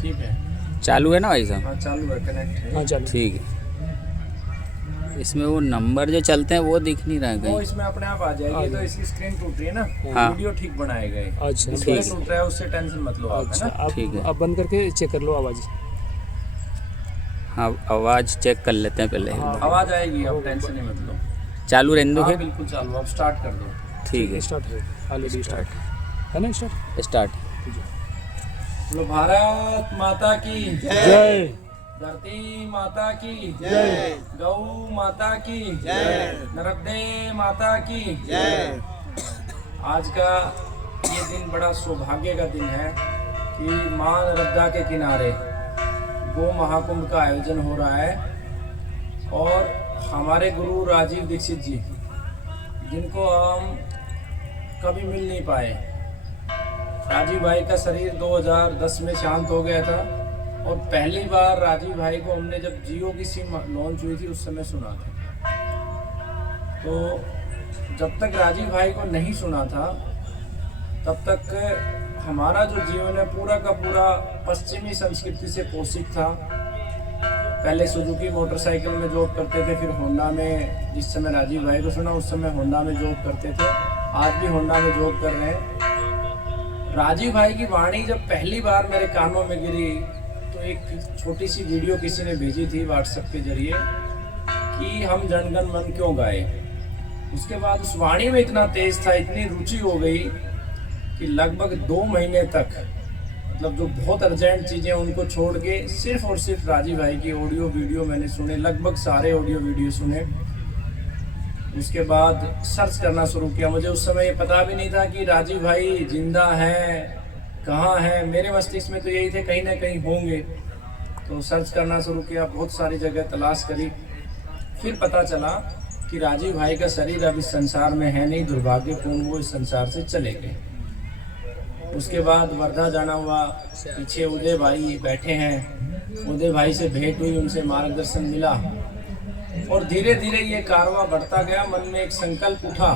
ठीक है, चालू है ना भाई साहब? हाँ चालू है, कनेक्ट है। हाँ चलो। ठीक है। इसमें वो नंबर जो चलते हैं वो दिख नहीं रहा है वो कहीं। इसमें अपने आप आ जाएगी। तो इसकी स्क्रीन टूट रही है ना, हाँ। वीडियो ठीक बनाएगा ये। अच्छा स्क्रीन बस। टूट रहा है उससे टेंशन मत लो आप, है अच्छा ना। ठीक है। अब बंद करके चेक कर लो आवाज़। हाँ, आवाज़ चेक कर लेते हैं पहले। हाँ। आवाज़ आएगी, आप टेंशन ही मत लो। चालू रहने दो हाँ फिर। बिल्कुल चालू, आप स्टार्ट कर दो। ठीक है, स्टार्ट है, ऑलरेडी स्टार्ट है ना, स्टार्ट। स्टार्ट। बोलो भारत माता की जय। धरती माता की जय, गौ माता की जय, नर्मदे माता की जय। आज का ये दिन बड़ा सौभाग्य का दिन है कि माँ नर्मदा के किनारे गो महाकुंभ का आयोजन हो रहा है। और हमारे गुरु राजीव दीक्षित जी, जिनको हम कभी मिल नहीं पाए। राजीव भाई का शरीर 2010 में शांत हो गया था और पहली बार राजीव भाई को हमने जब जियो की सिम लॉन्च हुई थी उस समय सुना था। तो जब तक राजीव भाई को नहीं सुना था तब तक हमारा जो जीवन है पूरा का पूरा पश्चिमी संस्कृति से पोषित था। पहले सुजुकी मोटरसाइकिल में जॉब करते थे, फिर होंडा में, जिस समय राजीव भाई को सुना उस समय होंडा में जॉब करते थे, आज भी होंडा में जॉब कर रहे हैं। राजीव भाई की वाणी जब पहली बार मेरे कानों में गिरी तो एक छोटी सी वीडियो किसी ने भेजी थी व्हाट्सएप के जरिए कि हम जनगण मन क्यों गाए। उसके बाद उस वाणी में इतना तेज था, इतनी रुचि हो गई कि लगभग 2 महीने तक, मतलब जो बहुत अर्जेंट चीज़ें उनको छोड़ के सिर्फ और सिर्फ राजीव भाई की ऑडियो वीडियो मैंने सुने, लगभग सारे ऑडियो वीडियो सुने। उसके बाद सर्च करना शुरू किया। मुझे उस समय ये पता भी नहीं था कि राजीव भाई जिंदा हैं, कहाँ हैं। मेरे मस्तिष्क में तो यही थे कहीं ना कहीं होंगे। तो सर्च करना शुरू किया, बहुत सारी जगह तलाश करी, फिर पता चला कि राजीव भाई का शरीर अब इस संसार में है नहीं, दुर्भाग्यपूर्ण वो इस संसार से चले गए। उसके बाद वर्धा जाना हुआ, पीछे उदय भाई बैठे हैं, उदय भाई से भेंट हुई, उनसे मार्गदर्शन मिला और धीरे धीरे ये कारवां बढ़ता गया। मन में एक संकल्प उठा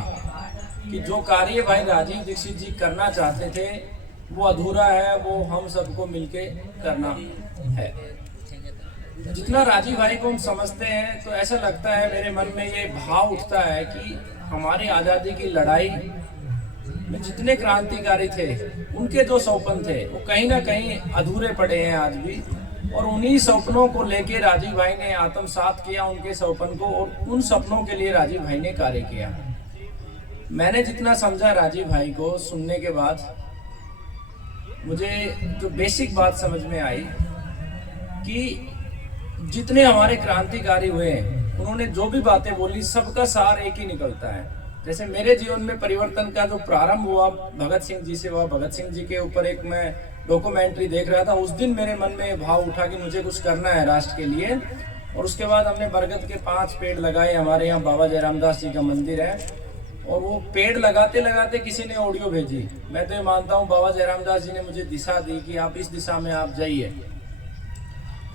कि जो कार्य भाई राजीव दीक्षित जी करना चाहते थे वो अधूरा है, वो हम सबको मिलके करना है। जितना राजीव भाई को हम समझते हैं तो ऐसा लगता है, मेरे मन में ये भाव उठता है कि हमारी आज़ादी की लड़ाई में जितने क्रांतिकारी थे उनके जो सपने थे वो कहीं ना कहीं अधूरे पड़े हैं आज भी। और उन्हीं सपनों को लेके राजीव भाई ने आत्मसात किया, उनके सपन को, और उन सपनों के लिए राजीव भाई ने कार्य किया। मैंने जितना समझा राजीव भाई को सुनने के बाद, मुझे जो बेसिक बात समझ में आई कि जितने हमारे क्रांतिकारी हुए उन्होंने जो भी बातें बोली सबका सार एक ही निकलता है। जैसे मेरे जीवन में परिवर्तन का जो प्रारंभ हुआ भगत सिंह जी से हुआ। भगत सिंह जी के ऊपर एक मैं डॉक्यूमेंट्री देख रहा था, उस दिन मेरे मन में भाव उठा कि मुझे कुछ करना है राष्ट्र के लिए। और उसके बाद हमने बरगद के 5 पेड़ लगाए। हमारे यहाँ बाबा जयराम दास जी का मंदिर है और वो पेड़ लगाते लगाते किसी ने ऑडियो भेजी। मैं तो ये मानता हूँ बाबा जयराम दास जी ने मुझे दिशा दी कि आप इस दिशा में आप जाइए।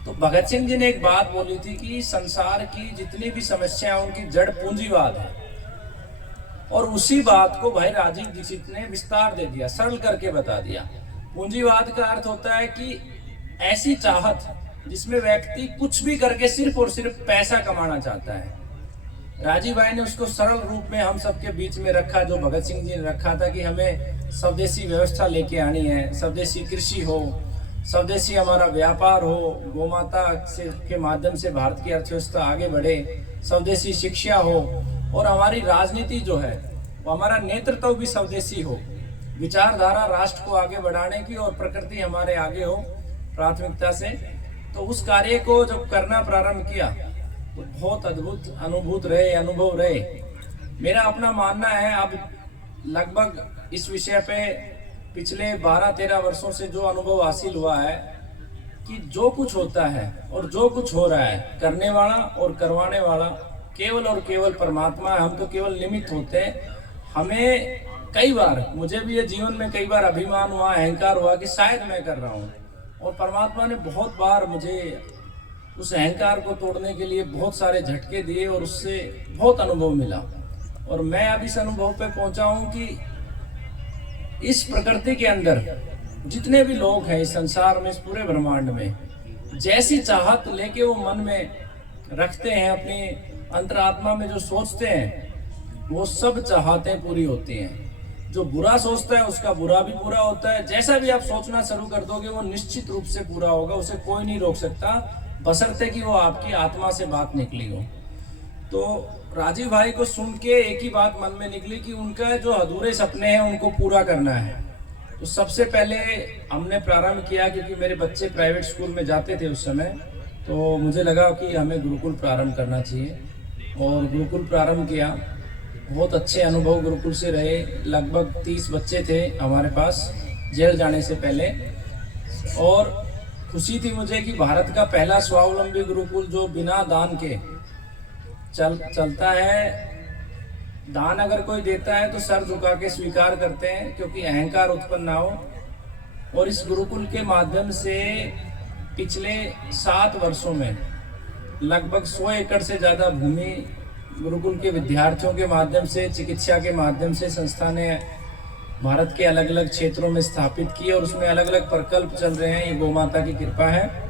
तो भगत सिंह जी ने एक बात बोली थी कि संसार की जितनी भी समस्या उनकी जड़ पूंजीवाद है। और उसी बात को भाई राजीव दीक्षित ने विस्तार दे दिया, सरल करके बता दिया। पूंजीवाद का अर्थ होता है कि ऐसी चाहत जिसमें व्यक्ति कुछ भी करके सिर्फ और सिर्फ पैसा कमाना चाहता है। राजीव भाई ने उसको सरल रूप में हम सबके बीच में रखा, जो भगत सिंह जी ने रखा था कि हमें स्वदेशी व्यवस्था लेके आनी है, स्वदेशी कृषि हो, स्वदेशी हमारा व्यापार हो, गोमाता से के माध्यम से भारत की अर्थव्यवस्था आगे बढ़े, स्वदेशी शिक्षा हो, और हमारी राजनीति जो है वो हमारा नेतृत्व भी स्वदेशी हो, विचारधारा राष्ट्र को आगे बढ़ाने की और प्रकृति हमारे आगे हो प्राथमिकता से। तो उस कार्य को जब करना प्रारंभ किया तो बहुत अद्भुत अनुभव रहे। मेरा अपना मानना है, अब लगभग इस विषय पे पिछले 12-13 वर्षों से जो अनुभव हासिल हुआ है कि जो कुछ होता है और जो कुछ हो रहा है, करने वाला और करवाने वाला केवल और केवल परमात्मा है। हम तो केवल निमित्त होते हैं। हमें कई बार, मुझे भी ये जीवन में कई बार अभिमान हुआ, अहंकार हुआ कि शायद मैं कर रहा हूँ, और परमात्मा ने बहुत बार मुझे उस अहंकार को तोड़ने के लिए बहुत सारे झटके दिए और उससे बहुत अनुभव मिला। और मैं अब इस अनुभव पे पहुंचा हूं कि इस प्रकृति के अंदर जितने भी लोग हैं इस संसार में, इस पूरे ब्रह्मांड में, जैसी चाहत लेके वो मन में रखते हैं, अपनी अंतरात्मा में जो सोचते हैं, वो सब चाहतें पूरी होती हैं। जो बुरा सोचता है उसका बुरा भी पूरा होता है। जैसा भी आप सोचना शुरू कर दोगे वो निश्चित रूप से पूरा होगा, उसे कोई नहीं रोक सकता, बशर्ते कि वो आपकी आत्मा से बात निकली हो। तो राजीव भाई को सुन के एक ही बात मन में निकली कि उनका जो अधूरे सपने हैं उनको पूरा करना है। तो सबसे पहले हमने प्रारंभ किया, क्योंकि मेरे बच्चे प्राइवेट स्कूल में जाते थे उस समय, तो मुझे लगा कि हमें गुरुकुल प्रारंभ करना चाहिए और गुरुकुल प्रारंभ किया। बहुत अच्छे अनुभव गुरुकुल से रहे। लगभग 30 बच्चे थे हमारे पास जेल जाने से पहले, और खुशी थी मुझे कि भारत का पहला स्वावलंबी गुरुकुल जो बिना दान के चलता है। दान अगर कोई देता है तो सर झुका के स्वीकार करते हैं, क्योंकि अहंकार उत्पन्न ना हो। और इस गुरुकुल के माध्यम से पिछले 7 वर्षों में लगभग 100 एकड़ से ज़्यादा भूमि गुरुकुल के विद्यार्थियों के माध्यम से, चिकित्सा के माध्यम से संस्था ने भारत के अलग अलग क्षेत्रों में स्थापित की, और उसमें अलग अलग प्रकल्प चल रहे हैं। ये गौ माता की कृपा है।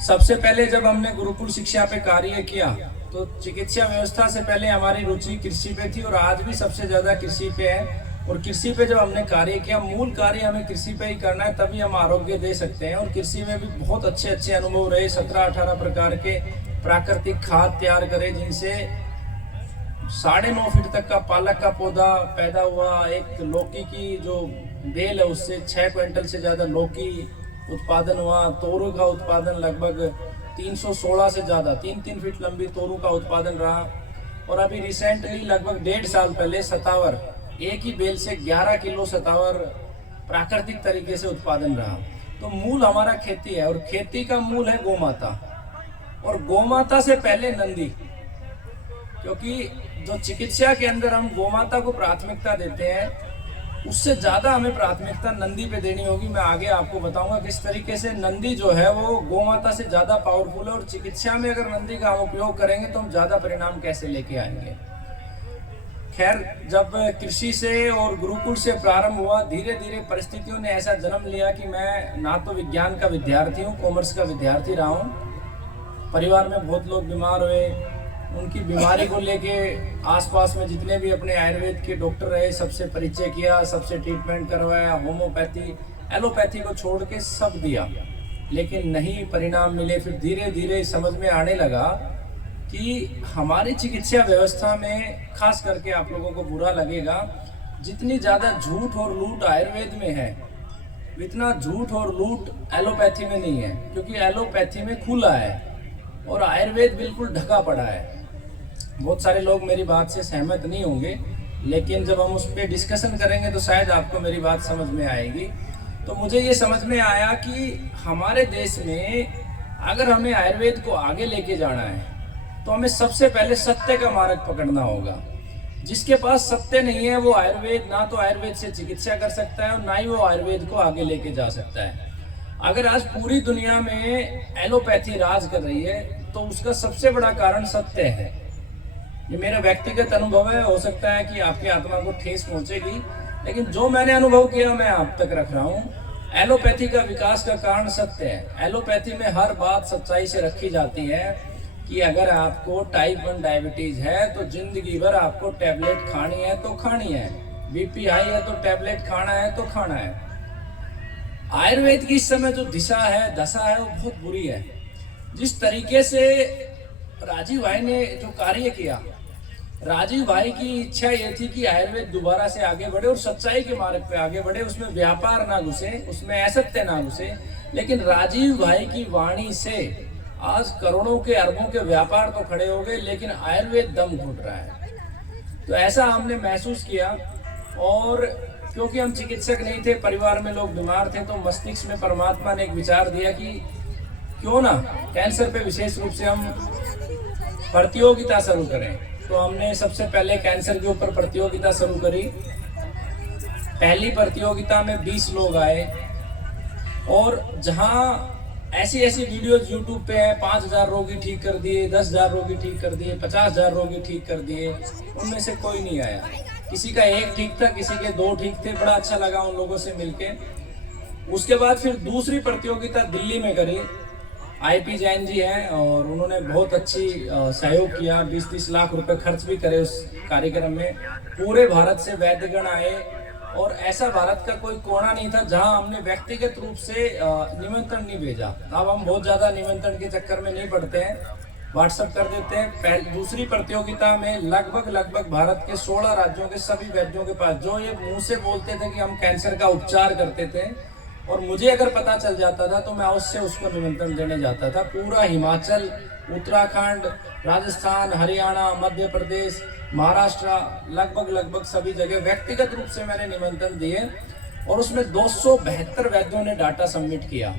सबसे पहले जब हमने गुरुकुल शिक्षा पे कार्य किया तो चिकित्सा व्यवस्था से पहले हमारी रुचि कृषि पे थी, और आज भी सबसे ज्यादा कृषि पे है। और कृषि पे जब हमने कार्य किया, मूल कार्य हमें कृषि पे ही करना है, तभी हम आरोग्य दे सकते हैं। और कृषि में भी बहुत अच्छे अच्छे अनुभव रहे। 17-18 प्रकार के प्राकृतिक खाद तैयार करे, जिनसे 9.5 फीट तक का पालक का पौधा पैदा हुआ। एक लौकी की जो बेल है उससे 6 क्विंटल से ज्यादा लौकी उत्पादन हुआ। तोरू का उत्पादन लगभग 316 से ज़्यादा 3-3 फीट लंबी तोरू का उत्पादन रहा। और अभी रिसेंटली लगभग 1.5 साल पहले सतावर, एक ही बेल से 11 किलो सतावर प्राकृतिक तरीके से उत्पादन रहा। तो मूल हमारा खेती है, और खेती का मूल है गौ माता, और गौ माता से पहले नंदी। क्योंकि जो चिकित्सा के अंदर हम गौ माता को प्राथमिकता देते हैं, उससे ज़्यादा हमें प्राथमिकता नंदी पे देनी होगी। मैं आगे आपको बताऊंगा किस तरीके से नंदी जो है वो गौ माता से ज़्यादा पावरफुल है, और चिकित्सा में अगर नंदी का हम उपयोग करेंगे तो हम ज़्यादा परिणाम कैसे लेके आएंगे। खैर, जब कृषि से और गुरुकुल से प्रारंभ हुआ, धीरे धीरे परिस्थितियों ने ऐसा जन्म लिया कि मैं ना तो विज्ञान का विद्यार्थी हूँ, कॉमर्स का विद्यार्थी रहा हूँ। परिवार में बहुत लोग बीमार हुए, उनकी बीमारी को लेके आसपास में जितने भी अपने आयुर्वेद के डॉक्टर रहे, सबसे परिचय किया, सबसे ट्रीटमेंट करवाया। होम्योपैथी, एलोपैथी को छोड़ के सब दिया, लेकिन नहीं परिणाम मिले। फिर धीरे धीरे समझ में आने लगा कि हमारी चिकित्सा व्यवस्था में, खास करके आप लोगों को बुरा लगेगा, जितनी ज़्यादा झूठ और लूट आयुर्वेद में है, इतना झूठ और लूट एलोपैथी में नहीं है। क्योंकि एलोपैथी में खुला है और आयुर्वेद बिल्कुल ढका पड़ा है। बहुत सारे लोग मेरी बात से सहमत नहीं होंगे, लेकिन जब हम उस पर डिस्कशन करेंगे तो शायद आपको मेरी बात समझ में आएगी। तो मुझे ये समझ में आया कि हमारे देश में अगर हमें आयुर्वेद को आगे लेके जाना है तो हमें सबसे पहले सत्य का मार्ग पकड़ना होगा। जिसके पास सत्य नहीं है वो आयुर्वेद, ना तो आयुर्वेद से चिकित्सा कर सकता है और ना ही वो आयुर्वेद को आगे लेके जा सकता है। अगर आज पूरी दुनिया में एलोपैथी राज कर रही है तो उसका सबसे बड़ा कारण सत्य है। ये मेरा व्यक्तिगत अनुभव है, हो सकता है कि आपकी आत्मा को ठेस पहुंचेगी, लेकिन जो मैंने अनुभव किया मैं आप तक रख रहा हूँ। एलोपैथी का विकास का कारण सत्य है। एलोपैथी में हर बात सच्चाई से रखी जाती है कि अगर आपको टाइप 1 डायबिटीज है तो जिंदगी भर आपको टैबलेट खानी है तो खानी है, बीपी हाई है तो टैबलेट खाना है तो खाना है। आयुर्वेद की इस समय जो दशा है वो बहुत बुरी है। जिस तरीके से राजीव भाई ने जो कार्य किया, राजीव भाई की इच्छा ये थी कि आयुर्वेद दोबारा से आगे बढ़े और सच्चाई के मार्ग पे आगे बढ़े, उसमें व्यापार ना घुसे, उसमें असत्य ना घुसे। लेकिन राजीव भाई की वाणी से आज करोड़ों के अरबों के व्यापार तो खड़े हो गए, लेकिन आयुर्वेद दम घुट रहा है। तो ऐसा हमने महसूस किया, और क्योंकि हम चिकित्सक नहीं थे, परिवार में लोग बीमार थे, तो मस्तिष्क में परमात्मा ने एक विचार दिया कि क्यों ना कैंसर पे विशेष रूप से हम प्रतियोगिता शुरू करें। तो हमने सबसे पहले कैंसर के ऊपर प्रतियोगिता शुरू करी। पहली प्रतियोगिता में 20 लोग आए, और जहां ऐसी वीडियोज यूट्यूब पे है, 5000 रोगी ठीक कर दिए, 10,000 रोगी ठीक कर दिए, 50,000 रोगी ठीक कर दिए, उनमें से कोई नहीं आया। किसी का एक ठीक था, किसी के दो ठीक थे। बड़ा अच्छा लगा उन लोगों से मिलके। उसके बाद फिर दूसरी प्रतियोगिता दिल्ली में करी। IP जैन जी हैं और उन्होंने बहुत अच्छी सहयोग किया। 20-30 लाख रुपए खर्च भी करे उस कार्यक्रम में। पूरे भारत से वैद्यगण आए और ऐसा भारत का कोई कोना नहीं था जहां हमने व्यक्तिगत रूप से निमंत्रण नहीं भेजा। अब हम बहुत ज्यादा निमंत्रण के चक्कर में नहीं पड़ते हैं, व्हाट्सएप कर देते हैं। दूसरी प्रतियोगिता में लगभग भारत के 16 राज्यों के सभी वैद्यों के पास, जो ये मुंह से बोलते थे कि हम कैंसर का उपचार करते थे, और मुझे अगर पता चल जाता था तो मैं अवश्य उसको निमंत्रण देने जाता था। पूरा हिमाचल, उत्तराखंड, राजस्थान, हरियाणा, मध्य प्रदेश, महाराष्ट्र, लगभग सभी जगह व्यक्तिगत रूप से मैंने निमंत्रण दिए। और उसमें 272 वैद्यों ने डाटा सबमिट किया।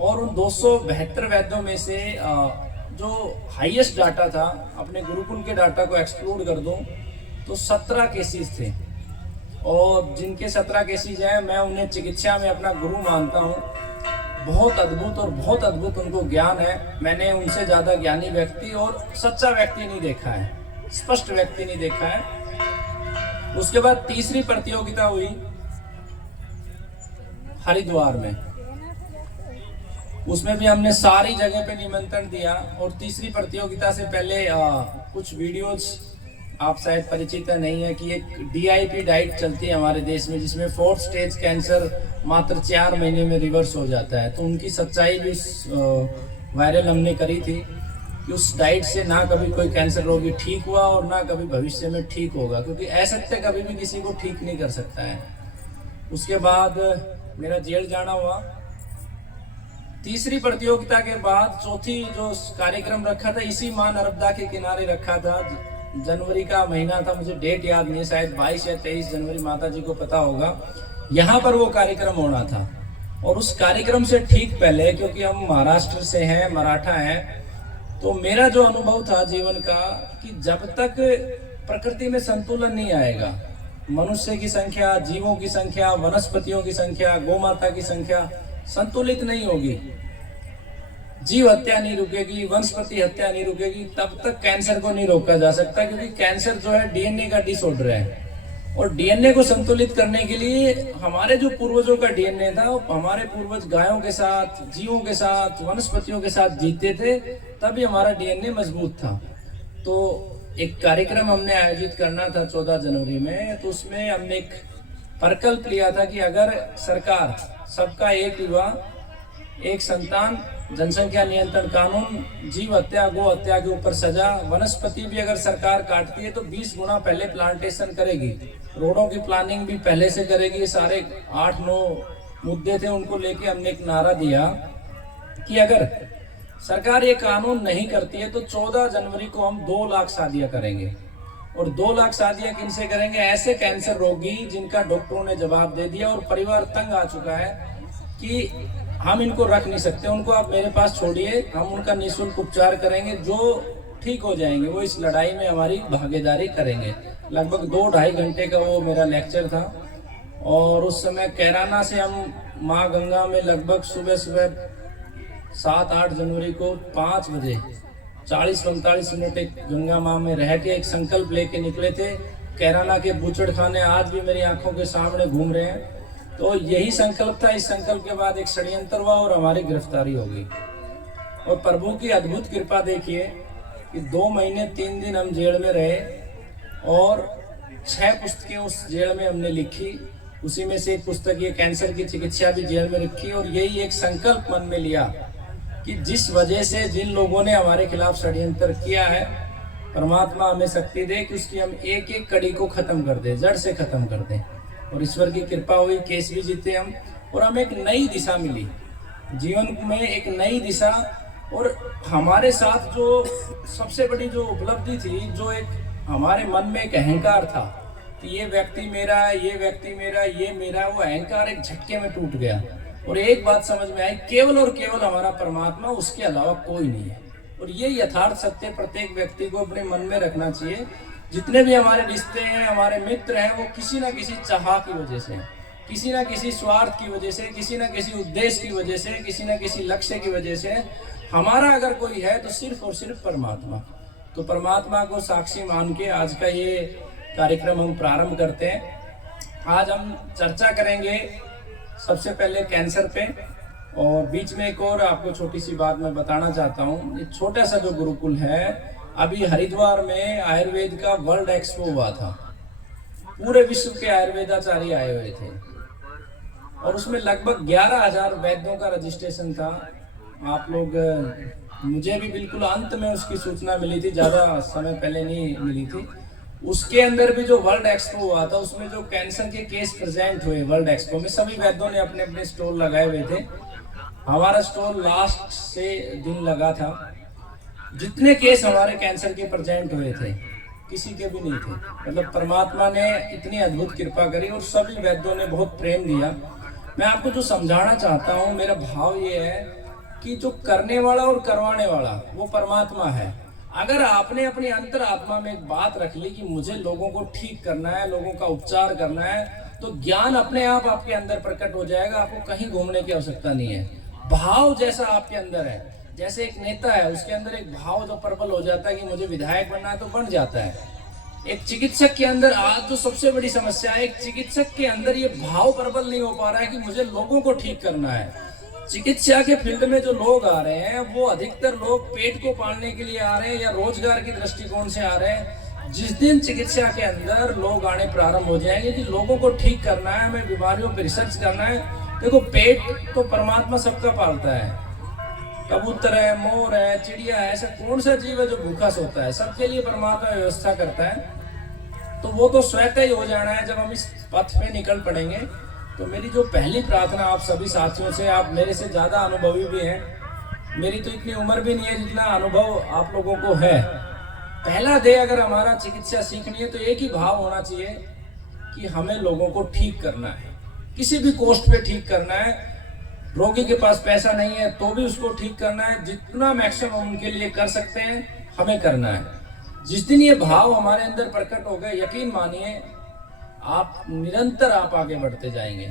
और उन 272 वैद्यों में से जो हाईएस्ट डाटा था, अपने गुरुकुल के डाटा को एक्सक्लूड कर दूं तो 17 केसेस थे। और जिनके 17 केसेस हैं, मैं उन्हें चिकित्सा में अपना गुरु मानता हूँ। बहुत अद्भुत उनको ज्ञान है। मैंने उनसे ज़्यादा ज्ञानी व्यक्ति और सच्चा व्यक्ति नहीं देखा है, स्पष्ट व्यक्ति नहीं देखा है। उसके बाद तीसरी प्रतियोगिता हुई हरिद्वार में। उसमें भी हमने सारी जगह पे निमंत्रण दिया। और तीसरी प्रतियोगिता से पहले कुछ वीडियोज आप शायद परिचित नहीं है कि एक DIP डाइट चलती है हमारे देश में, जिसमें 4th स्टेज कैंसर मात्र 4 महीने में रिवर्स हो जाता है। तो उनकी सच्चाई भी वायरल हमने करी थी कि उस डाइट से ना कभी कोई कैंसर रोगी ठीक हुआ और ना कभी भविष्य में ठीक होगा, क्योंकि असत्य कभी भी किसी को ठीक नहीं कर सकता है। उसके बाद मेरा जेल जाना हुआ। तीसरी प्रतियोगिता के बाद चौथी जो कार्यक्रम रखा था, इसी मां नर्मदा के किनारे रखा था। जनवरी का महीना था, मुझे डेट याद नहीं, शायद 22 या 23 जनवरी, माता जी को पता होगा। यहाँ पर वो कार्यक्रम होना था। और उस कार्यक्रम से ठीक पहले, क्योंकि हम महाराष्ट्र से हैं, मराठा हैं, तो मेरा जो अनुभव था जीवन का कि जब तक प्रकृति में संतुलन नहीं आएगा, मनुष्य की संख्या, जीवों की संख्या, वनस्पतियों की संख्या, गौमाता की संख्या संतुलित नहीं होगी, जीव हत्या नहीं रुकेगी, वनस्पति हत्या नहीं रुकेगी, तब तक कैंसर को नहीं रोका जा सकता। क्योंकि कैंसर जो है DNA का डिसऑर्डर है। और DNA को संतुलित करने के लिए हमारे जो पूर्वजों का DNA था, हमारे पूर्वज गायों के साथ, जीवों के साथ, वनस्पतियों के साथ जीते थे, तभी हमारा DNA मजबूत था। तो एक कार्यक्रम हमने आयोजित करना था 14 जनवरी में। तो उसमें हमने एक प्रकल्प लिया था कि अगर सरकार सबका एक विवाह, एक संतान, जनसंख्या नियंत्रण कानून, जीव हत्या, गो हत्या के ऊपर सजा, वनस्पति भी अगर सरकार काटती है तो 20 गुना पहले प्लांटेशन करेगी, रोडों की प्लानिंग भी पहले से करेगी। सारे 8-9 मुद्दे थे, उनको लेके हमने एक नारा दिया कि अगर सरकार ये कानून नहीं करती है तो 14 जनवरी को हम 2 लाख शादियां करेंगे। और 2 लाख शादियां किनसे करेंगे? ऐसे कैंसर रोगी जिनका डॉक्टरों ने जवाब दे दिया और परिवार तंग आ चुका है कि हम इनको रख नहीं सकते, उनको आप मेरे पास छोड़िए, हम उनका निःशुल्क उपचार करेंगे, जो ठीक हो जाएंगे वो इस लड़ाई में हमारी भागीदारी करेंगे। लगभग 2-2.5 घंटे का वो मेरा लेक्चर था। और उस समय कैराना से हम माँ गंगा में लगभग सुबह 7-8 जनवरी को 5 बजे 40-45 मिनट एक गंगा माँ में रह के एक संकल्प लेके निकले थे। कैराना के बूचड़ खाने आज भी मेरी आंखों के सामने घूम रहे हैं। तो यही संकल्प था। इस संकल्प के बाद एक षड्यंत्र हुआ और हमारी गिरफ्तारी हो गई। और प्रभु की अद्भुत कृपा देखिए कि 2 महीने 3 दिन हम जेल में रहे और 6 पुस्तकें उस जेल में हमने लिखी। उसी में से एक पुस्तक ये कैंसर की चिकित्सा भी जेल में रखी। और यही एक संकल्प मन में लिया कि जिस वजह से जिन लोगों ने हमारे खिलाफ षड्यंत्र किया है, परमात्मा हमें शक्ति दे कि उसकी हम एक एक कड़ी को खत्म कर दें, जड़ से खत्म कर दें। और ईश्वर की कृपा हुई, केस भी जीते हम और हमें एक नई दिशा मिली जीवन में, एक नई दिशा। और हमारे साथ जो सबसे बड़ी जो उपलब्धि थी, जो एक हमारे मन में एक अहंकार था कि ये व्यक्ति मेरा है, ये व्यक्ति मेरा, ये मेरा, वो अहंकार एक झटके में टूट गया। और एक बात समझ में आई, केवल और केवल हमारा परमात्मा, उसके अलावा कोई नहीं है। और ये यथार्थ सत्य प्रत्येक व्यक्ति को अपने मन में रखना चाहिए। जितने भी हमारे रिश्ते हैं, हमारे मित्र हैं, वो किसी ना किसी चाह की वजह से, किसी ना किसी स्वार्थ की वजह से, किसी ना किसी उद्देश्य की वजह से, किसी ना किसी लक्ष्य की वजह से, हमारा अगर कोई है तो सिर्फ और सिर्फ परमात्मा। तो परमात्मा को साक्षी मान के आज का ये कार्यक्रम हम प्रारंभ करते हैं। आज हम चर्चा करेंगे सबसे पहले कैंसर पे, और बीच में एक और आपको छोटी सी बात मैं बताना चाहता हूँ। ये छोटा सा जो गुरुकुल है, अभी हरिद्वार में आयुर्वेद का वर्ल्ड एक्सपो हुआ था। पूरे विश्व के आयुर्वेदाचार्य आए हुए थे और उसमें लगभग 11,000 वैद्यों का रजिस्ट्रेशन था। आप लोग, मुझे भी बिल्कुल अंत में उसकी सूचना मिली थी, ज़्यादा समय पहले नहीं मिली थी। उसके अंदर भी जो वर्ल्ड एक्सपो हुआ था, उसमें जो कैंसर के केस प्रेजेंट हुए वर्ल्ड एक्सपो में, सभी वैद्यों ने अपने अपने स्टॉल लगाए हुए थे। हमारा स्टॉल लास्ट से दिन लगा था। जितने केस हमारे कैंसर के प्रेजेंट हुए थे, किसी के भी नहीं थे। मतलब परमात्मा ने इतनी अद्भुत कृपा करी और सभी वैद्यों ने बहुत प्रेम दिया। मैं आपको जो समझाना चाहता हूँ, मेरा भाव ये है कि जो करने वाला और करवाने वाला वो परमात्मा है। अगर आपने अपनी अंतर आत्मा में एक बात रख ली कि मुझे लोगों को ठीक करना है, लोगों का उपचार करना है, तो ज्ञान अपने आप आपके अंदर प्रकट हो जाएगा। आपको कहीं घूमने की आवश्यकता नहीं है। भाव जैसा आपके अंदर है, जैसे एक नेता है, उसके अंदर एक भाव जो प्रबल हो जाता है कि मुझे विधायक बनना है, तो बन जाता है। एक चिकित्सक के अंदर आज जो सबसे बड़ी समस्या है, एक चिकित्सक के अंदर ये भाव प्रबल नहीं हो पा रहा है कि मुझे लोगों को ठीक करना है। चिकित्सा के फील्ड में जो लोग आ रहे हैं, वो अधिकतर लोग पेट को पालने के लिए आ रहे हैं या रोजगार के दृष्टिकोण से आ रहे हैं। जिस दिन चिकित्सा के अंदर लोग आने प्रारंभ हो जाएंगे कि लोगों को ठीक करना है, हमें बीमारियों पर रिसर्च करना है। देखो, पेट तो परमात्मा सबका पालता है। कबूतर है, मोर है, चिड़िया है, ऐसा कौन सा जीव है जो भूखा सोता है? सबके लिए परमात्मा व्यवस्था करता है। तो वो तो स्वतः ही हो जाना है जब हम इस पथ पे निकल पड़ेंगे। तो मेरी जो पहली प्रार्थना आप सभी साथियों से, आप मेरे से ज़्यादा अनुभवी भी हैं, मेरी तो इतनी उम्र भी नहीं है जितना अनुभव आप लोगों को है। पहला ध्येय अगर हमारा चिकित्सा सीखनी है तो एक ही भाव होना चाहिए कि हमें लोगों को ठीक करना है, किसी भी कोस्ट पे ठीक करना है। रोगी के पास पैसा नहीं है तो भी उसको ठीक करना है। जितना मैक्सिमम उनके लिए कर सकते हैं हमें करना है। जिस दिन ये भाव हमारे अंदर प्रकट हो गए, यकीन मानिए आप निरंतर आप आगे बढ़ते जाएंगे।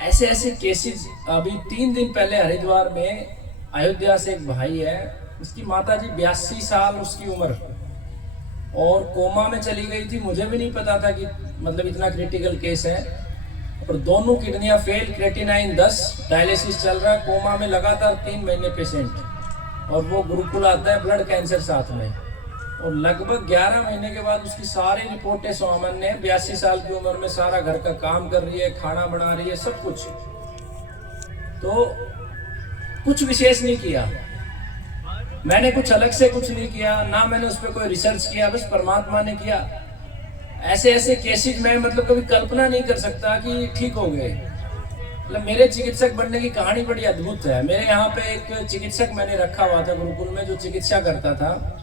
ऐसे ऐसे केसेस, अभी 3 दिन पहले हरिद्वार में अयोध्या से एक भाई है, उसकी माताजी 82 साल उसकी उम्र, और कोमा में चली गई थी। मुझे भी नहीं पता था कि मतलब इतना क्रिटिकल केस है, और दोनों किडनियां फेल, क्रेटिनाइन 10, डायलिसिस चल रहा है, कोमा में लगातार 3 महीने पेशेंट। और वो गुरुकुल आता है, ब्लड कैंसर साथ में, और लगभग 11 महीने के बाद उसकी सारी रिपोर्टें सामान्य है। 82 साल की उम्र में सारा घर का काम कर रही है, खाना बना रही है, सब कुछ। तो कुछ विशेष नहीं किया, मैंने कुछ अलग से कुछ नहीं किया, ना मैंने उस पर कोई रिसर्च किया, बस परमात्मा ने किया। ऐसे ऐसे केसेज में मतलब कभी कल्पना नहीं कर सकता कि ठीक हो गए। मतलब मेरे चिकित्सक बनने की कहानी बड़ी अद्भुत है। मेरे यहाँ पे एक चिकित्सक मैंने रखा हुआ था गुरुकुल में, जो चिकित्सा करता था।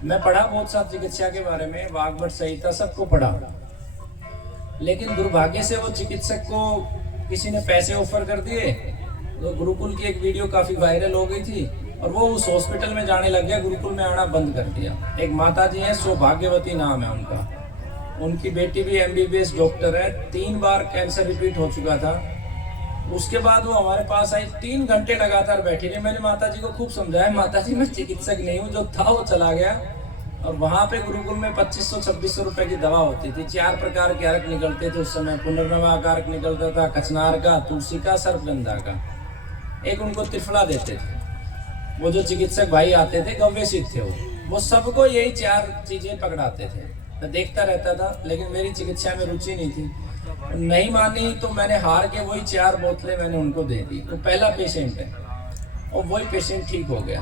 मैं पढ़ा बहुत सा चिकित्सा के बारे में, वाग्भट संहिता सबको पढ़ा, लेकिन दुर्भाग्य से वो चिकित्सक को किसी ने पैसे ऑफर कर दिए। तो गुरुकुल की एक वीडियो काफ़ी वायरल हो गई थी और वो उस हॉस्पिटल में जाने लग गया, गुरुकुल में आना बंद कर दिया। एक माताजी हैं, सौभाग्यवती नाम है उनका, उनकी बेटी भी MBBS डॉक्टर है। 3 बार कैंसर रिपीट हो चुका था। उसके बाद वो हमारे पास आई, 3 घंटे लगातार बैठी रही। मैंने माताजी को खूब समझाया, माताजी मैं चिकित्सक नहीं हूँ। जो था वो चला गया। और वहाँ पे गुरुकुल में 2500-2600 रुपए की दवा होती थी। 4 प्रकार के अर्क निकलते थे उस समय। पुनर्नवा का अर्क निकलता था, कचनार का, तुलसी का, सर्पगंधा का। एक उनको त्रिफला देते थे। वो जो चिकित्सक भाई आते थे, गव्यसिद्ध थे वो सबको यही 4 चीजें पकड़ाते थे। मैं देखता रहता था, लेकिन मेरी चिकित्सा में रुचि नहीं थी। नहीं मानी तो मैंने हार के वही 4 बोतलें मैंने उनको दे दी। तो पहला पेशेंट है और वही पेशेंट ठीक हो गया।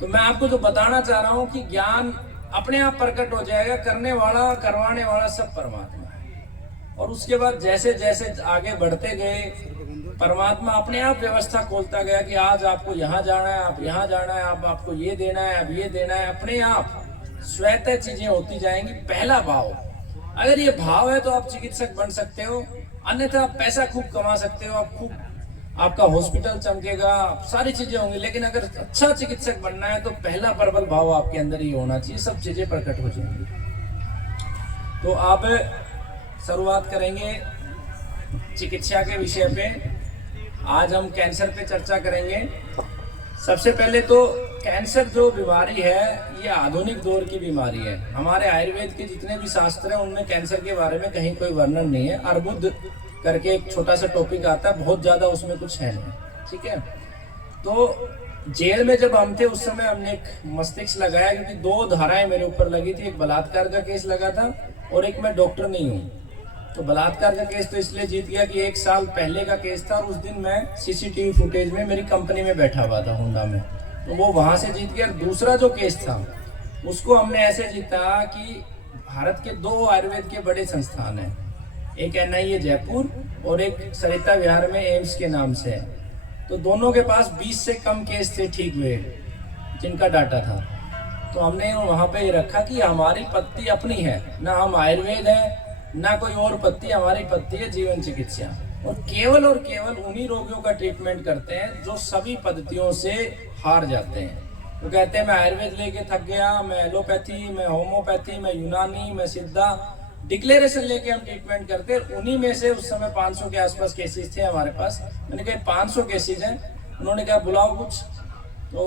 तो मैं आपको जो बताना चाह रहा हूँ कि ज्ञान अपने आप प्रकट हो जाएगा। करने वाला, करवाने वाला सब परमात्मा है। और उसके बाद जैसे जैसे आगे बढ़ते गए, परमात्मा अपने आप व्यवस्था खोलता गया कि आज आपको यहाँ जाना है, आप यहाँ जाना है, आपको ये देना है, अब ये देना है। अपने आप स्वतः चीजें होती जाएंगी। पहला भाव, अगर ये भाव है तो आप चिकित्सक बन सकते हो, अन्यथा आप पैसा खूब कमा सकते हो, आप खूब, आपका हॉस्पिटल चमकेगा, सारी चीजें होंगी। लेकिन अगर अच्छा चिकित्सक बनना है तो पहला प्रबल भाव आपके अंदर ही होना चाहिए, सब चीजें प्रकट हो जाएंगी। तो आप शुरुआत करेंगे चिकित्सा के विषय पे। आज हम कैंसर पे चर्चा करेंगे। सबसे पहले तो कैंसर जो बीमारी है ये आधुनिक दौर की बीमारी है। हमारे आयुर्वेद के जितने भी शास्त्र हैं उनमें कैंसर के बारे में कहीं कोई वर्णन नहीं है। अर्बुद करके एक छोटा सा टॉपिक आता है, बहुत ज्यादा उसमें कुछ है नहीं, ठीक है। तो जेल में जब हम थे उस समय हमने एक मस्तिष्क लगाया, क्योंकि 2 धाराएं मेरे ऊपर लगी थी। एक बलात्कार का केस लगा था और एक मैं डॉक्टर नहीं हूँ। तो बलात्कार का केस तो इसलिए जीत गया कि 1 साल पहले का केस था और उस दिन मैं सीसीटीवी फुटेज में मेरी कंपनी में बैठा हुआ था होंडा में, तो वो वहां से जीत गया। दूसरा जो केस था उसको हमने ऐसे जीता कि भारत के 2 आयुर्वेद के बड़े संस्थान हैं, एक NIA जयपुर और एक सरिता विहार में एम्स के नाम से है। तो दोनों के पास 20 से कम केस थे ठीक हुए जिनका डाटा था। तो हमने वहां पे ये रखा कि हमारी पत्ती अपनी है, ना हम आयुर्वेद है ना कोई और पत्ती, हमारी पत्ती है जीवन चिकित्सा। और केवल उन्हीं रोगियों का ट्रीटमेंट करते हैं जो सभी पद्धतियों से हार जाते हैं। वो कहते हैं मैं आयुर्वेद लेके थक गया, मैं एलोपैथी, मैं होम्योपैथी, मैं यूनानी, मैं सिद्धा, डिक्लेरेशन लेके हम ट्रीटमेंट करते हैं। उन्हीं में से उस समय 500 के आसपास केसेस थे हमारे पास। मैंने कहा 500 केसेस हैं, उन्होंने कहा बुलाओ कुछ। तो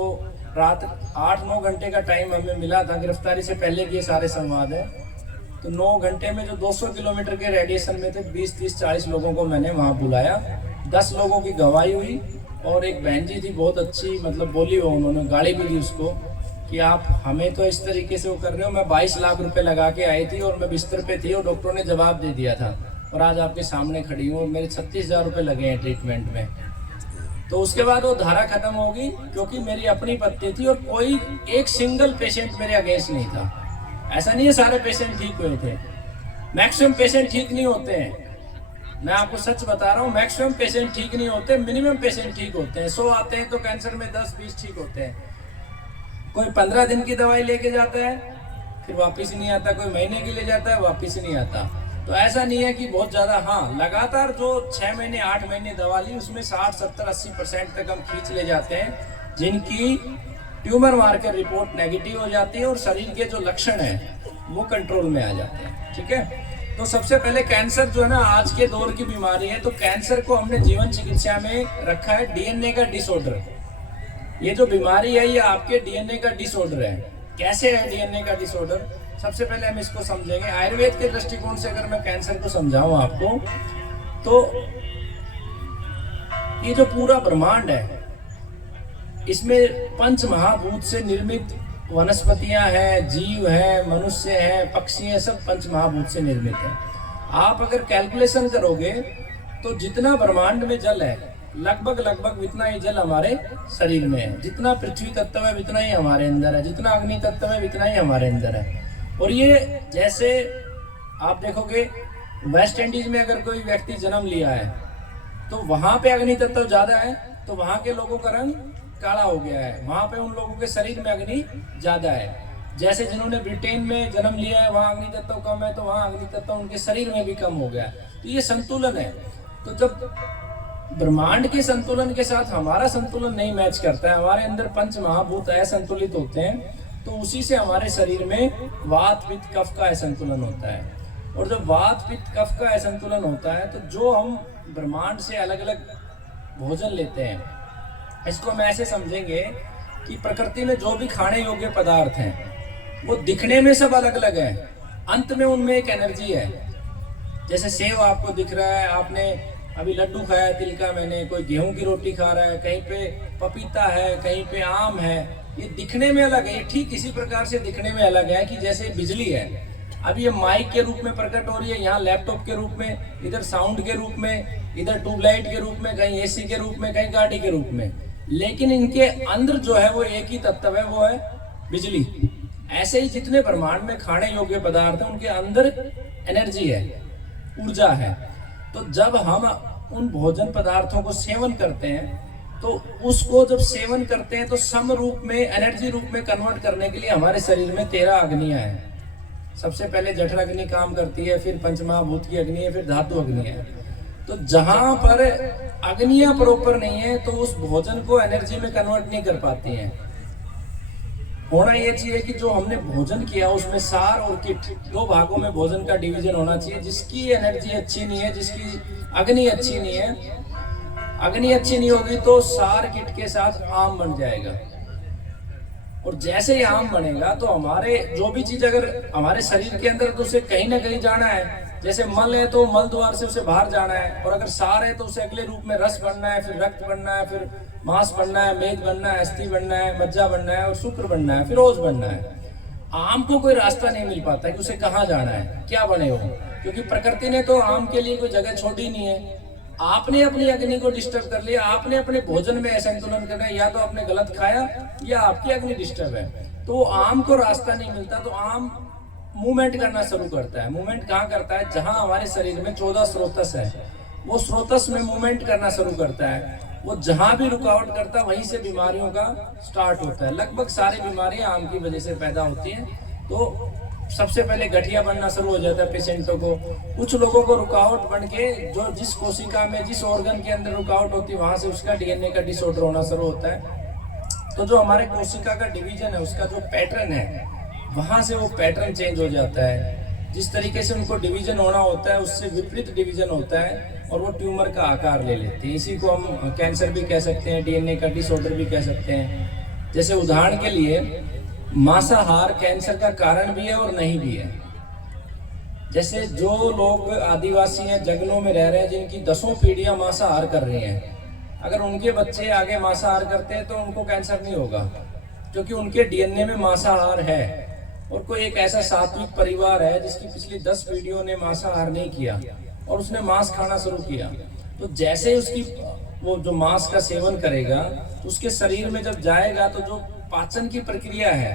रात 8-9 घंटे का टाइम हमें मिला था, गिरफ्तारी से पहले के सारे संवाद है। तो 9 घंटे में जो 200 किलोमीटर के रेडिएशन में थे 20, 30, 40 लोगों को मैंने वहाँ बुलाया। 10 लोगों की गवाही हुई और एक बहन जी थी बहुत अच्छी, मतलब बोली वो, उन्होंने गाड़ी भी दी उसको कि आप हमें तो इस तरीके से वो कर रहे हो। मैं 22 लाख रुपए लगा के आई थी और मैं बिस्तर पे थी और डॉक्टरों ने जवाब दे दिया था और आज आपके सामने खड़ी हूँ और मेरे 36,000 रुपये लगे हैं ट्रीटमेंट में। तो उसके बाद वो धारा खत्म होगी क्योंकि मेरी अपनी पत्नी थी और कोई एक सिंगल पेशेंट मेरे अगेंस्ट नहीं था। ऐसा नहीं है सारे पेशेंट ठीक हुए थे, मैक्सिमम पेशेंट ठीक नहीं होते हैं। मैं आपको सच बता रहा हूँ, मैक्सिमम पेशेंट ठीक नहीं होते, मिनिमम पेशेंट ठीक होते हैं। 100 आते हैं तो कैंसर में 10-20 ठीक होते हैं। कोई 15 दिन की दवाई लेके जाता है फिर वापिस नहीं आता, कोई महीने के लिए जाता है वापिस नहीं आता। तो ऐसा नहीं है कि बहुत ज्यादा, हाँ लगातार जो 6 महीने 8 महीने दवा ली उसमें 60, 70, 80% तक हम खींच ले जाते हैं, जिनकी ट्यूमर मार्कर रिपोर्ट नेगेटिव हो जाती है और शरीर के जो लक्षण हैं वो कंट्रोल में आ जाते हैं, ठीक है। तो सबसे पहले कैंसर जो है ना आज के दौर की बीमारी है। तो कैंसर को हमने जीवन चिकित्सा में रखा है DNA का डिसऑर्डर। ये जो बीमारी है ये आपके DNA का डिसऑर्डर है। कैसे है DNA का डिसऑर्डर? सबसे पहले हम इसको समझेंगे आयुर्वेद के दृष्टिकोण से। अगर मैं कैंसर को समझाऊं आपको, तो ये जो पूरा ब्रह्मांड है इसमें 5 महाभूत से निर्मित वनस्पतियां हैं, जीव हैं, मनुष्य हैं, पक्षी हैं, सब 5 महाभूत से निर्मित है। आप अगर कैलकुलेशन करोगे तो जितना ब्रह्मांड में जल है लगभग उतना ही जल हमारे शरीर में है। जितना पृथ्वी तत्व है उतना ही हमारे अंदर है, जितना अग्नि तत्व है उतना ही हमारे अंदर है। और ये जैसे आप देखोगे वेस्ट इंडीज में अगर कोई व्यक्ति जन्म लिया है तो वहां पे अग्नि तत्व ज्यादा है तो वहां के लोगों का रंग काला हो गया है, वहां पे उन लोगों के शरीर में अग्नि ज्यादा है। जैसे जिन्होंने ब्रिटेन में जन्म लिया है वहां अग्नि तत्व कम है तो वहां अग्नि तत्व उनके शरीर में भी कम हो गया है। तो ये संतुलन है। तो जब ब्रह्मांड के संतुलन के साथ हमारा संतुलन नहीं मैच करता है, हमारे अंदर 5 महाभूत असंतुलित होते हैं, तो उसी से हमारे शरीर में वात पित्त कफ का असंतुलन होता है। और जब वात पित्त कफ का असंतुलन होता है तो जो हम ब्रह्मांड से अलग अलग भोजन लेते हैं, इसको हम ऐसे समझेंगे कि प्रकृति में जो भी खाने योग्य पदार्थ हैं वो दिखने में सब अलग अलग है, अंत में उनमें एक एनर्जी है। जैसे सेव आपको दिख रहा है, आपने अभी लड्डू खाया तिल का, मैंने कोई गेहूं की रोटी खा रहा है, कहीं पे पपीता है, कहीं पे आम है, ये दिखने में अलग है। ये ठीक इसी प्रकार से दिखने में अलग है कि जैसे बिजली है, अभी ये माइक के रूप में प्रकट हो रही है, यहाँ लैपटॉप के रूप में, इधर साउंड के रूप में, इधर ट्यूबलाइट के रूप में, कहीं एसी के रूप में, कहीं गाड़ी के रूप में, लेकिन इनके अंदर जो है वो एक ही तत्व है, वो है बिजली। ऐसे ही जितने ब्रह्मांड में खाने योग्य पदार्थ हैं उनके अंदर एनर्जी है, ऊर्जा है। तो जब हम उन भोजन पदार्थों को सेवन करते हैं तो उसको जब सेवन करते हैं तो सम रूप में, एनर्जी रूप में कन्वर्ट करने के लिए हमारे शरीर में 13 अग्नियां हैं। सबसे पहले जठर अग्नि काम करती है, फिर पंचमहाभूत की अग्नि है, फिर धातु अग्नि है। तो जहां पर अग्नियां प्रॉपर नहीं है तो उस भोजन को एनर्जी में कन्वर्ट नहीं कर पाती हैं। होना ये चाहिए कि जो हमने भोजन किया उसमें सार और किट 2 भागों में भोजन का डिवीजन होना चाहिए। जिसकी एनर्जी अच्छी नहीं है, जिसकी अग्नि अच्छी नहीं है, अग्नि अच्छी नहीं होगी तो सार किट के साथ आम बन जाएगा। और जैसे ही आम बनेगा तो हमारे जो भी चीज अगर हमारे शरीर के अंदर तो उसे कहीं ना कहीं जाना है। जैसे मल है तो मल द्वार से उसे बाहर जाना है, और अगर सार है तो उसे अगले रूप में रस बनना है, फिर रक्त बनना है, फिर मांस बनना है, मेद बनना है, अस्थि बनना है, मज्जा बनना है, और शुक्र बनना है, फिर ओज बनना है। आम को कोई रास्ता नहीं मिल पाता कि उसे कहाँ जाना है, क्या बने हो, क्योंकि प्रकृति ने तो आम के लिए कोई जगह छोड़ी नहीं है। आपने अपनी अग्नि को डिस्टर्ब कर लिया, आपने अपने भोजन में असंतुलन करना है, या तो आपने गलत खाया या आपकी अग्नि डिस्टर्ब है, तो आम को रास्ता नहीं मिलता। तो आम मूवमेंट करना शुरू करता है। मूवमेंट कहाँ करता है? जहां हमारे शरीर में 14 स्रोतस है, वो स्रोतस में मूवमेंट करना शुरू करता है। वो जहां भी रुकावट करता है वहीं से बीमारियों का स्टार्ट होता है। लगभग सारी बीमारियां आम की वजह से पैदा होती हैं। तो सबसे पहले गठिया बनना शुरू हो जाता है पेशेंटों को। कुछ लोगों को रुकावट बन के जो जिस कोशिका में जिस ऑर्गन के अंदर रुकावट होती है वहां से उसका डीएनए का डिसऑर्डर होना शुरू होता है। तो जो हमारे कोशिका का डिवीजन है, उसका जो पैटर्न है, वहां से वो पैटर्न चेंज हो जाता है। जिस तरीके से उनको डिवीजन होना होता है उससे विपरीत डिवीजन होता है, और वो ट्यूमर का आकार ले लेते हैं। इसी को हम कैंसर भी कह सकते हैं, डीएनए का डिसऑर्डर भी कह सकते हैं। जैसे उदाहरण के लिए मांसाहार कैंसर का कारण भी है और नहीं भी है। जैसे जो लोग आदिवासी हैं, जंगलों में रह रहे हैं, जिनकी 10 पीढ़ियां मांसाहार कर रही हैं, अगर उनके बच्चे आगे मांसाहार करते हैं तो उनको कैंसर नहीं होगा, क्योंकि उनके डीएनए में मांसाहार है। और कोई एक ऐसा सात्विक परिवार है जिसकी पिछली 10 पीढ़ियों ने मांसाहार नहीं किया और उसने मांस खाना शुरू किया, तो जैसे उसकी वो जो मांस का सेवन करेगा उसके शरीर में जब जाएगा तो जो पाचन की प्रक्रिया है,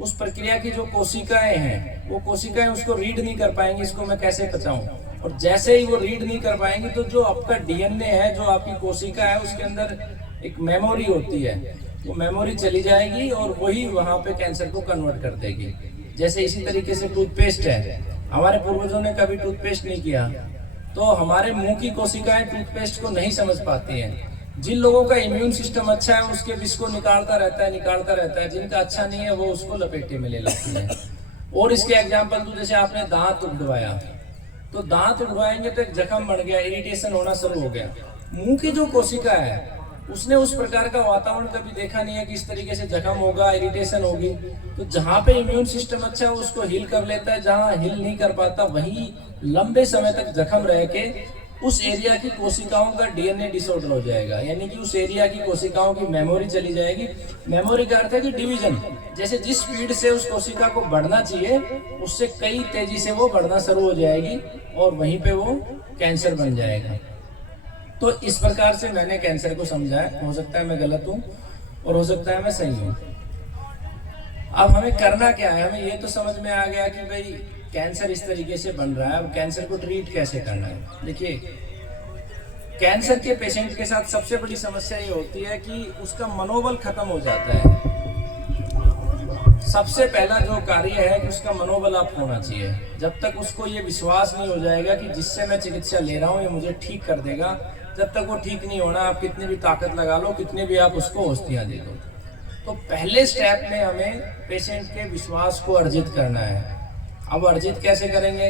उस प्रक्रिया की जो कोशिकाएं हैं, वो कोशिकाएं उसको रीड नहीं कर पाएंगी, इसको मैं कैसे पचाऊं। और जैसे ही वो रीड नहीं कर पाएंगी तो जो आपका डीएनए है, जो आपकी कोशिका है, उसके अंदर एक मेमोरी होती है, वो मेमोरी चली जाएगी और वही वहां पे कैंसर को कन्वर्ट कर देगी। जैसे इसी तरीके से टूथपेस्ट है, हमारे पूर्वजों ने कभी टूथपेस्ट नहीं किया, तो हमारे मुंह की कोशिकाएं टूथपेस्ट को नहीं समझ पाती हैं। जिन लोगों का इम्यून सिस्टम अच्छा है उसके विष को निकालता रहता है, जिनका अच्छा नहीं है वो उसको लपेटे में ले लेती है। और इसके एग्जाम्पल तो जैसे आपने दांत उड़वाया, तो दांत उड़वाएंगे तो एक जख्म बन गया, इरिटेशन होना शुरू हो गया। मुंह की जो कोशिका है उसने उस प्रकार का वातावरण कभी देखा नहीं है कि इस तरीके से जख्म होगा, इरिटेशन होगी। तो जहाँ पे इम्यून सिस्टम अच्छा है उसको हील कर लेता है, जहाँ हील नहीं कर पाता वहीं लंबे समय तक जख्म रह के उस एरिया की कोशिकाओं का डीएनए डिसऑर्डर हो जाएगा, यानी कि उस एरिया की कोशिकाओं की मेमोरी चली जाएगी। मेमोरी का अर्थ है कि डिवीजन, जैसे जिस स्पीड से उस कोशिका को बढ़ना चाहिए उससे कई तेजी से वो बढ़ना शुरू हो जाएगी और वहीं पे वो कैंसर बन जाएगा। तो इस प्रकार से मैंने कैंसर को समझा है। हो सकता है मैं गलत हूँ और हो सकता है मैं सही हूँ। अब हमें करना क्या है? हमें ये तो समझ में आ गया कि भाई कैंसर इस तरीके से बन रहा है, अब कैंसर को ट्रीट कैसे करना है। देखिए, कैंसर के पेशेंट के साथ सबसे बड़ी समस्या ये होती है कि उसका मनोबल खत्म हो जाता है। सबसे पहला जो कार्य है कि उसका मनोबल आप होना चाहिए। जब तक उसको ये विश्वास नहीं हो जाएगा कि जिससे मैं चिकित्सा ले रहा हूँ ये मुझे ठीक कर देगा, जब तक वो ठीक नहीं होना, आप कितनी भी ताकत लगा लो, कितने भी आप उसको औषधियाँ दे दो। तो पहले स्टेप में हमें पेशेंट के विश्वास को अर्जित करना है। अब अर्जित कैसे करेंगे?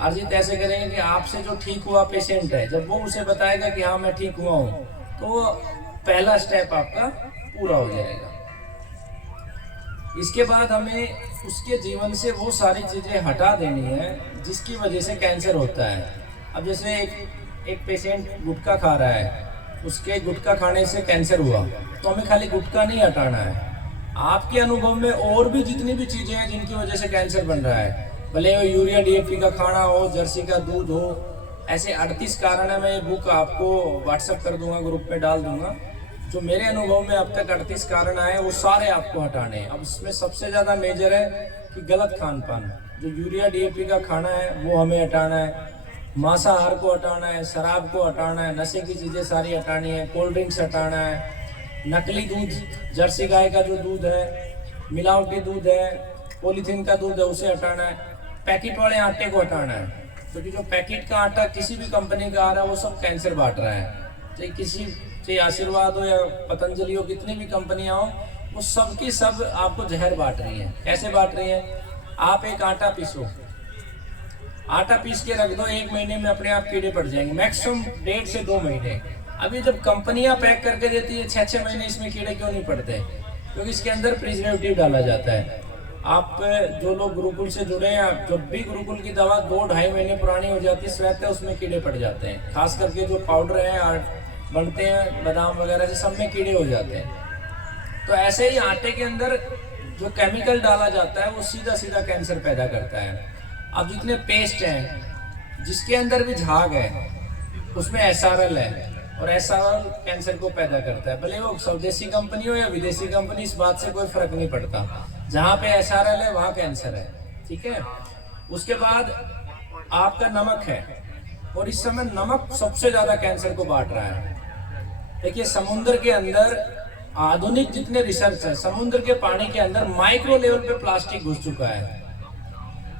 अर्जित ऐसे करेंगे कि आपसे जो ठीक हुआ पेशेंट है, जब वो उसे बताएगा कि हाँ मैं ठीक हुआ हूँ, तो पहला स्टेप आपका पूरा हो जाएगा। इसके बाद हमें उसके जीवन से वो सारी चीज़ें हटा देनी है जिसकी वजह से कैंसर होता है। अब जैसे एक पेशेंट गुटखा खा रहा है, उसके गुटखा खाने से कैंसर हुआ, तो हमें खाली गुटखा नहीं हटाना है। आपके अनुभव में और भी जितनी भी चीज़ें हैं जिनकी वजह से कैंसर बन रहा है, भले वो यूरिया डीएपी का खाना हो, जर्सी का दूध हो, ऐसे 38 कारण है। मैं ये बुक आपको व्हाट्सएप कर दूंगा, ग्रुप में डाल दूंगा। जो मेरे अनुभव में अब तक 38 कारण आए वो सारे आपको हटाने हैं। अब इसमें सबसे ज़्यादा मेजर है कि गलत खान पान, जो यूरिया डीएपी का खाना है वो हमें हटाना है, मांसाहार को हटाना है, शराब को हटाना है, नशे की चीज़ें सारी हटानी है, कोल्ड ड्रिंक्स हटाना है, नकली दूध, जर्सी गाय का जो दूध है, मिलावटी दूध है, पॉलीथीन का दूध है, उसे हटाना है, पैकेट वाले आटे को हटाना है। क्योंकि जो पैकेट का आटा किसी भी कंपनी का आ रहा है वो सब कैंसर बांट रहा है। चाहे आशीर्वाद हो या पतंजलि हो, कितनी भी कंपनियां हो, वो सब की सब आपको जहर बांट रही हैं। कैसे बांट रही हैं? आप एक आटा पीसो, आटा पीस के रख दो, 1 महीने में अपने आप कीड़े पड़ जाएंगे, मैक्सिमम 1.5 से 2 महीने। अभी जब कंपनियां पैक करके देती है 6-6 महीने, इसमें कीड़े क्यों नहीं पड़ते? क्योंकि इसके अंदर प्रिजर्वेटिव डाला जाता है। आप जो लोग गुरुकुल से जुड़े हैं, जब भी गुरुकुल की दवा 2-2.5 महीने पुरानी हो जाती है, स्वतः उसमें कीड़े पड़ जाते हैं। खास करके जो पाउडर हैं बनते हैं बादाम वगैरह से, सब में कीड़े हो जाते हैं। तो ऐसे ही आटे के अंदर जो केमिकल डाला जाता है वो सीधा सीधा कैंसर पैदा करता है। अब जितने पेस्ट हैं, जिसके अंदर भी झाग है उसमें SRL है, और SRL कैंसर को पैदा करता है। भले वो स्वदेशी कंपनी हो या विदेशी कंपनी, इस बात से कोई फर्क नहीं पड़ता। जहाँ पे SRL है वहाँ कैंसर है, ठीक है। उसके बाद आपका नमक है, और इस समय नमक सबसे ज्यादा कैंसर को बांट रहा है। देखिए समुद्र के अंदर आधुनिक जितने रिसर्च है, समुद्र के पानी के अंदर माइक्रो लेवल पे प्लास्टिक घुस चुका है।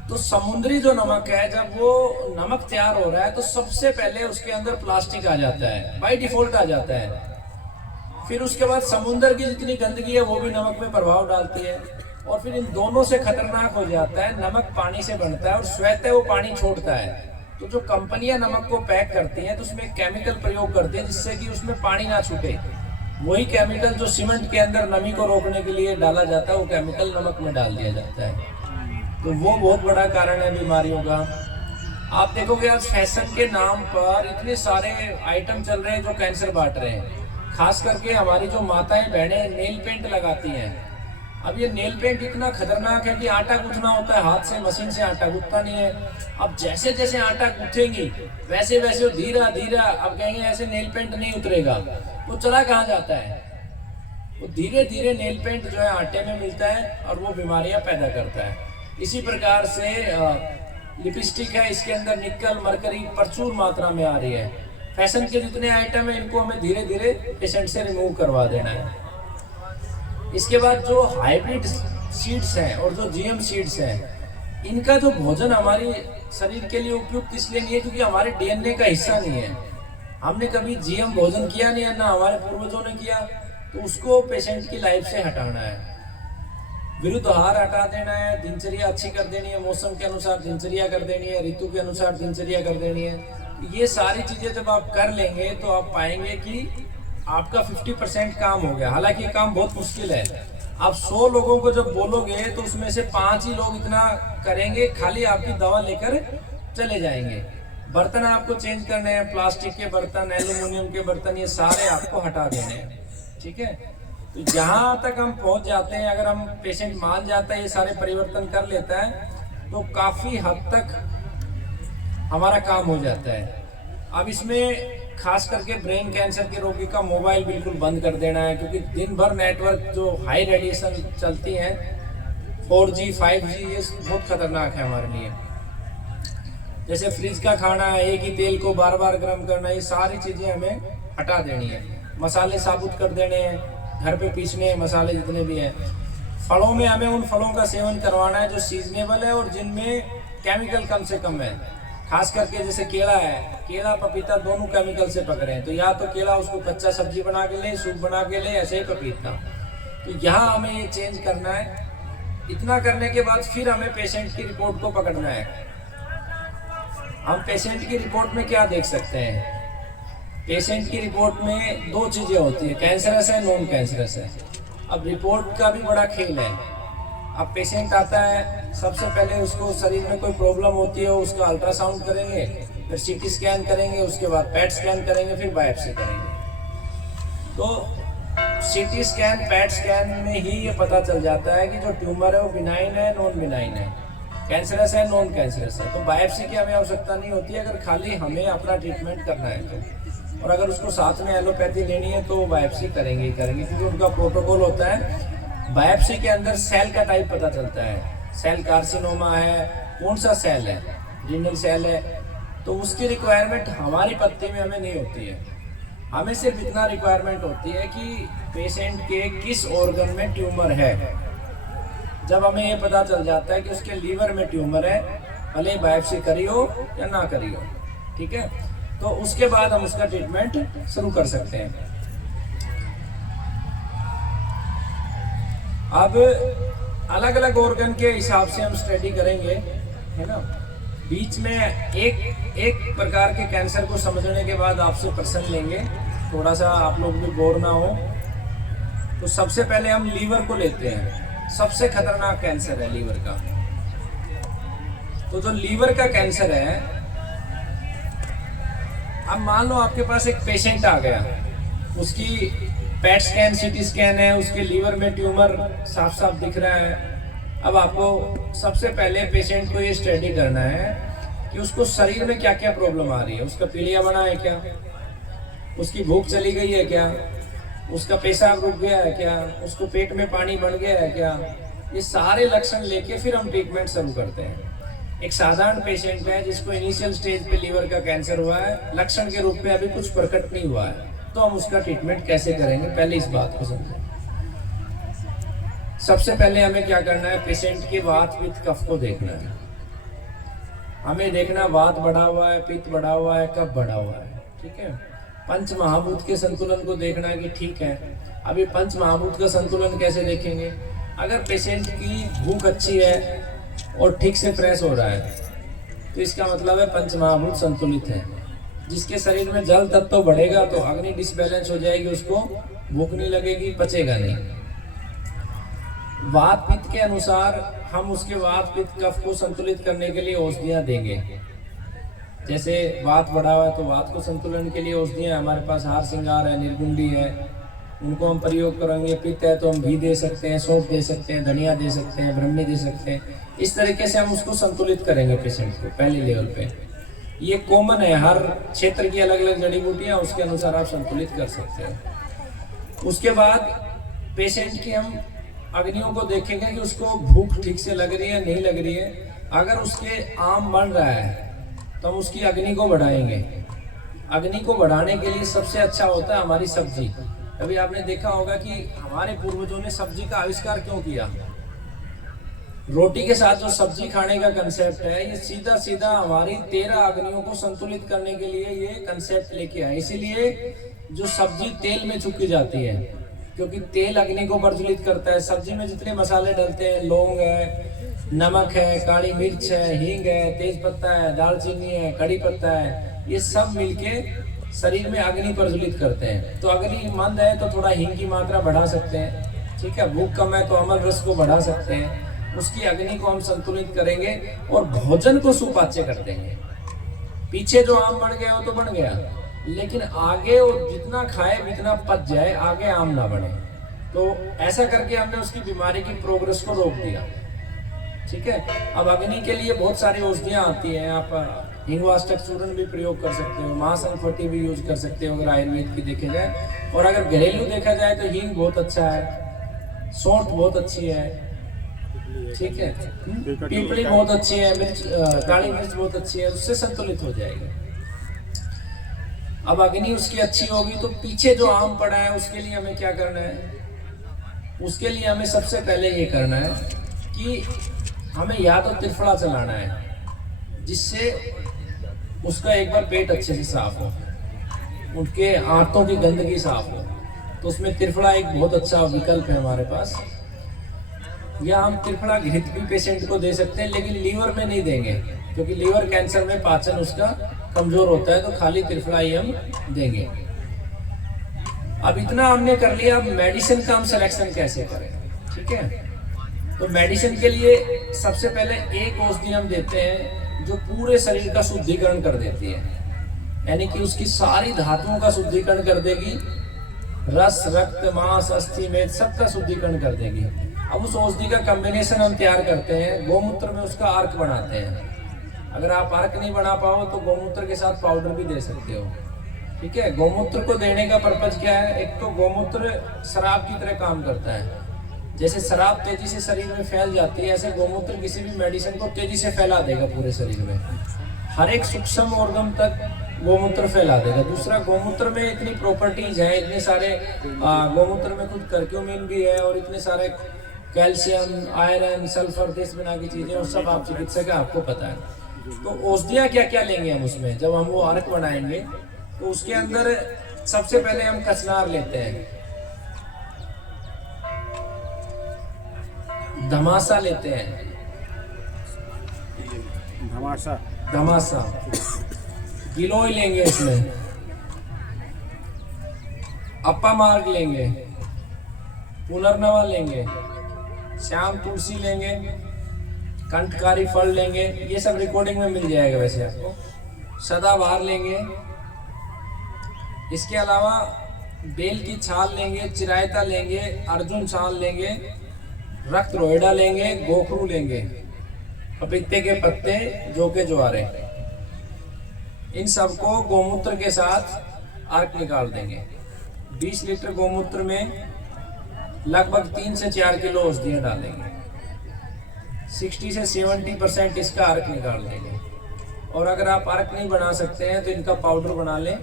तो समुद्री जो नमक है, जब वो नमक तैयार हो रहा है तो सबसे पहले उसके अंदर प्लास्टिक आ जाता है, बाय डिफॉल्ट आ जाता है। फिर उसके बाद समुद्र की जितनी गंदगी है वो भी नमक में प्रभाव डालती है, और फिर इन दोनों से खतरनाक हो जाता है, नमक पानी से बनता है और स्वतः वो पानी छोड़ता है। तो जो कंपनियां नमक को पैक करती हैं तो उसमें केमिकल प्रयोग करती है जिससे कि उसमें पानी ना छूटे। वही केमिकल जो सीमेंट के अंदर नमी को रोकने के लिए डाला जाता है, वो केमिकल नमक में डाल दिया जाता है। तो वो बहुत बड़ा कारण है बीमारियों का। आप देखोगे आज फैशन के नाम पर इतने सारे आइटम चल रहे हैं जो कैंसर बांट रहे हैं। खास करके हमारी जो माताएं बहनें नेल पेंट लगाती हैं। अब ये नेल पेंट इतना खतरनाक है कि आटा गूंथना होता है हाथ से, मशीन से आटा गूंथता नहीं है। अब जैसे जैसे आटा गूंथेंगी वैसे वैसे धीरा धीरा, अब कहेंगे ऐसे नेल पेंट नहीं उतरेगा, वो चला कहाँ जाता है? वो धीरे धीरे नेल पेंट जो है आटे में मिलता है और वो बीमारियां पैदा करता है। इसी प्रकार से लिपस्टिक है, इसके अंदर निकल मरकरी प्रचुर मात्रा में आ रही है। फैशन के जितने आइटम है इनको हमें धीरे धीरे पेशेंट से रिमूव करवा देना है। इसके बाद जो हाइब्रिड सीड्स हैं और जो GM सीड्स हैं, इनका जो भोजन हमारे शरीर के लिए उपयुक्त इसलिए नहीं है क्योंकि हमारे DNA का हिस्सा नहीं है। हमने कभी GM भोजन किया नहीं है, ना हमारे पूर्वजों ने किया, तो उसको पेशेंट की लाइफ से हटाना है। विरुद्ध आहार हटा देना है, दिनचर्या अच्छी कर देनी है, मौसम के अनुसार दिनचर्या कर देनी है, ऋतु के अनुसार दिनचर्या कर देनी है। ये सारी चीजें जब आप कर लेंगे तो आप पाएंगे कि आपका 50% काम हो गया। हालांकि ये काम बहुत मुश्किल है। आप 100 लोगों को जब बोलोगे तो उसमें से 5 ही लोग इतना करेंगे, खाली आपकी दवा लेकर चले जाएंगे। बर्तन आपको चेंज करने हैं, प्लास्टिक के बर्तन, एल्यूमिनियम के बर्तन, ये सारे आपको हटा देने हैं, ठीक है। तो जहाँ तक हम पहुँच जाते हैं, अगर हम पेशेंट मान जाता है ये सारे परिवर्तन कर लेता है तो काफ़ी हद तक हमारा काम हो जाता है। अब इसमें खास करके ब्रेन कैंसर के रोगी का मोबाइल बिल्कुल बंद कर देना है, क्योंकि दिन भर नेटवर्क जो हाई रेडिएशन चलती हैं 4G 5G, ये बहुत खतरनाक है हमारे लिए। जैसे फ्रिज का खाना है, एक ही तेल को बार बार गर्म करना, ये सारी चीज़ें हमें हटा देनी है। मसाले साबुत कर देने हैं, घर पे पीसने हैं मसाले जितने भी हैं। फलों में हमें उन फलों का सेवन करवाना है जो सीजनेबल है और जिनमें केमिकल कम से कम है। खास करके जैसे केला है, केला पपीता दोनों केमिकल से पक रहे हैं, तो या तो केला उसको कच्चा सब्जी बना के ले, सूप बना के ले, ऐसे ही पपीता। तो यहाँ हमें ये चेंज करना है। इतना करने के बाद फिर हमें पेशेंट की रिपोर्ट को पकड़ना है। हम पेशेंट की रिपोर्ट में क्या देख सकते हैं? पेशेंट की रिपोर्ट में 2 चीज़ें होती है, कैंसरस है, नॉन कैंसरस है। अब रिपोर्ट का भी बड़ा खेल है। अब पेशेंट आता है, सबसे पहले उसको शरीर में कोई प्रॉब्लम होती है, उसका अल्ट्रासाउंड करेंगे, फिर CT स्कैन करेंगे, उसके बाद PET स्कैन करेंगे, फिर बायोप्सी करेंगे। तो CT स्कैन PET स्कैन में ही ये पता चल जाता है कि जो ट्यूमर है वो बिनाइन है, नॉन बिनाइन है, कैंसरस है, नॉन कैंसरस है। तो बायोप्सी की हमें आवश्यकता नहीं होती है अगर खाली हमें अपना ट्रीटमेंट करना है तो। और अगर उसको साथ में एलोपैथी लेनी है तो बायोप्सी करेंगे ही करेंगे, क्योंकि उनका प्रोटोकॉल होता है। बायोप्सी के अंदर सेल का टाइप पता चलता है, सेल कार्सिनोमा है, कौन सा सेल है, रीनल सेल है, तो उसकी रिक्वायरमेंट हमारी पत्ती में हमें नहीं होती है। हमें सिर्फ इतना रिक्वायरमेंट होती है कि पेशेंट के किस ऑर्गन में ट्यूमर है। जब हमें ये पता चल जाता है कि उसके लीवर में ट्यूमर है, भले बायोप्सी करी हो या ना करी हो, ठीक है, तो उसके बाद हम उसका ट्रीटमेंट शुरू कर सकते हैं। अब अलग अलग ऑर्गन के हिसाब से हम स्टडी करेंगे, है ना। बीच में एक प्रकार के कैंसर को समझने के बाद आपसे प्रश्न लेंगे थोड़ा सा आप लोग भी बोर ना हो, तो सबसे पहले हम लीवर को लेते हैं। सबसे खतरनाक कैंसर है लीवर का। तो जो लीवर का कैंसर है, अब मान लो आपके पास एक पेशेंट आ गया, उसकी पेट स्कैन, सीटी स्कैन है, उसके लीवर में ट्यूमर साफ साफ दिख रहा है। अब आपको सबसे पहले पेशेंट को ये स्टडी करना है कि उसको शरीर में क्या क्या प्रॉब्लम आ रही है। उसका पीलिया बना है क्या, उसकी भूख चली गई है क्या, उसका पेशाब रुक गया है क्या, उसको पेट में पानी बढ़ गया है क्या। ये सारे लक्षण लेके फिर हम ट्रीटमेंट शुरू करते हैं। एक साधारण पेशेंट है जिसको इनिशियल स्टेज पे लीवर का कैंसर हुआ है, लक्षण के रूप में अभी कुछ प्रकट नहीं हुआ है, तो हम उसका ट्रीटमेंट कैसे करेंगे, पहले इस बात को समझें। सबसे पहले हमें क्या करना है, पेशेंट के वात पित्त कफ को देखना है। हमें देखना वात बढ़ा हुआ है, पित्त बढ़ा हुआ है, कफ बढ़ा हुआ है, ठीक है। पंच महाभूत के संतुलन को देखना है कि ठीक है। अभी पंच महाभूत का संतुलन कैसे देखेंगे, अगर पेशेंट की भूख अच्छी है और ठीक से फ्रेश हो रहा है, तो इसका मतलब है पंच महाभूत संतुलित है। जिसके शरीर में जल तत्व बढ़ेगा तो अग्नि डिसबैलेंस हो जाएगी, उसको भूख नहीं लगेगी, पचेगा नहीं। वात पित्त के अनुसार हम उसके वात पित्त कफ को संतुलित करने के लिए औषधियां देंगे। जैसे वात बढ़ा हुआ है तो वात को संतुलन के लिए औषधियां हमारे पास हार श्रृंगार है, निर्गुंडी है, उनको हम प्रयोग करेंगे। पित्त है तो हम घी दे सकते हैं, सौंफ दे सकते हैं, धनिया दे सकते हैं, ब्रह्मी दे सकते हैं। इस तरीके से हम उसको संतुलित करेंगे पेशेंट को पहले लेवल पे। ये कॉमन है, हर क्षेत्र की अलग अलग जड़ी बूटियां, उसके अनुसार आप संतुलित कर सकते हैं। उसके बाद पेशेंट की हम अग्नियों को देखेंगे कि उसको भूख ठीक से लग रही है, नहीं लग रही है। अगर उसके आम बढ़ रहा है तो हम उसकी अग्नि को बढ़ाएंगे। अग्नि को बढ़ाने के लिए सबसे अच्छा होता है हमारी सब्जी। अभी आपने देखा होगा कि हमारे पूर्वजों ने सब्जी का आविष्कार क्यों किया। रोटी के साथ जो सब्जी खाने का कंसेप्ट है, ये सीधा सीधा हमारी 13 अग्नियों को संतुलित करने के लिए ये कंसेप्ट लेके आए। इसीलिए जो सब्जी तेल में चुकी जाती है, क्योंकि तेल अग्नि को प्रज्वलित करता है। सब्जी में जितने मसाले डलते हैं, लौंग है, नमक है, काली मिर्च है, हींग है, तेज पत्ता है, दालचीनी है, कड़ी पत्ता है, ये सब मिलके शरीर में अग्नि प्रज्वलित करते हैं। तो अग्नि मंद है तो थोड़ा हींग की मात्रा बढ़ा सकते हैं, ठीक है। भूख कम है तो अमल रस को बढ़ा सकते हैं। उसकी अग्नि को हम संतुलित करेंगे और भोजन को सुपाच्य कर देंगे। पीछे जो आम बढ़ गया वो तो बढ़ गया, लेकिन आगे वो जितना खाए जितना पच जाए, आगे आम ना बढ़े। तो ऐसा करके हमने उसकी बीमारी की प्रोग्रेस को रोक दिया, ठीक है। अब अग्नि के लिए बहुत सारी औषधियाँ आती हैं। आप हिंगवाष्टक चूर्ण भी प्रयोग कर सकते हो, महासंफटी भी यूज कर सकते हो अगर आयुर्वेद की देखे जाए। और अगर घरेलू देखा जाए तो हींग बहुत अच्छा है, सौंठ बहुत अच्छी है, ठीक है, पीपली बहुत अच्छी है, काली मिर्च बहुत अच्छी है, उससे संतुलित हो जाएगा। अब अग्नि उसकी अच्छी होगी तो पीछे जो आम पड़ा है उसके लिए हमें क्या करना है, उसके लिए हमें सबसे पहले ये करना है कि हमें या तो त्रिफला चलाना है, जिससे उसका एक बार पेट अच्छे से साफ हो, उनके आंतों की गंदगी साफ हो। तो उसमें त्रिफला एक बहुत अच्छा विकल्प है हमारे पास। या हम त्रिफला घृत भी पेशेंट को दे सकते हैं, लेकिन लीवर में नहीं देंगे, क्योंकि लीवर कैंसर में पाचन उसका कमजोर होता है, तो खाली त्रिफला ही हम देंगे। अब इतना हमने कर लिया, अब मेडिसिन का हम सिलेक्शन कैसे करें, ठीक है। तो मेडिसिन के लिए सबसे पहले एक औषधि हम देते हैं जो पूरे शरीर का शुद्धिकरण कर देती है, यानी कि उसकी सारी धातुओं का शुद्धिकरण कर देगी, रस, रक्त, मांस, अस्थि, मेद सबका शुद्धिकरण कर देगी। अब उस औषधि का कॉम्बिनेशन हम तैयार करते हैं, गोमूत्र में उसका अर्क बनाते हैं। अगर आप अर्क नहीं बना पाओ तो गोमूत्र के साथ पाउडर भी दे सकते हो, ठीक है। गोमूत्र को देने का पर्पज क्या है, एक तो गोमूत्र शराब की तरह काम करता है। जैसे शराब तेजी से शरीर में फैल जाती है, ऐसे गोमूत्र किसी भी मेडिसिन को तेजी से फैला देगा पूरे शरीर में, हर एक सूक्ष्म ऑर्गन तक गोमूत्र फैला देगा। दूसरा, गोमूत्र में इतनी प्रॉपर्टीज हैं, इतने सारे गोमूत्र में खुद कर्क्यूमिन भी है और इतने सारे कैल्शियम, आयरन, सल्फर, देश बना की चीजें, और सब आप चिकित्सक है, आपको पता है। तो औषधियाँ क्या क्या लेंगे हम उसमें, जब हम वो अर्क बनाएंगे तो उसके अंदर सबसे पहले हम कचनार लेते हैं, धमासा लेते हैं, धमासा गिलोय लेंगे इसमें, अप्पा मार्ग लेंगे, पुनर्नवा लेंगे, श्याम तुलसी लेंगे, कंठकारी फल लेंगे, ये सब रिकॉर्डिंग में मिल जाएगा वैसे आपको। सदाबहार लेंगे, इसके अलावा बेल की छाल लेंगे, चिरायता लेंगे, अर्जुन छाल लेंगे, रक्त रोहिड़ा लेंगे, गोखरू लेंगे, पपीते के पत्ते, जौ के ज्वारे, इन सबको गोमूत्र के साथ अर्क निकाल देंगे। 20 लीटर गोमूत्र में लगभग 3 से 4 किलो औषधियाँ डालेंगे। 60 से 70% इसका अर्क निकाल देंगे। और अगर आप अर्क नहीं बना सकते हैं तो इनका पाउडर बना लें।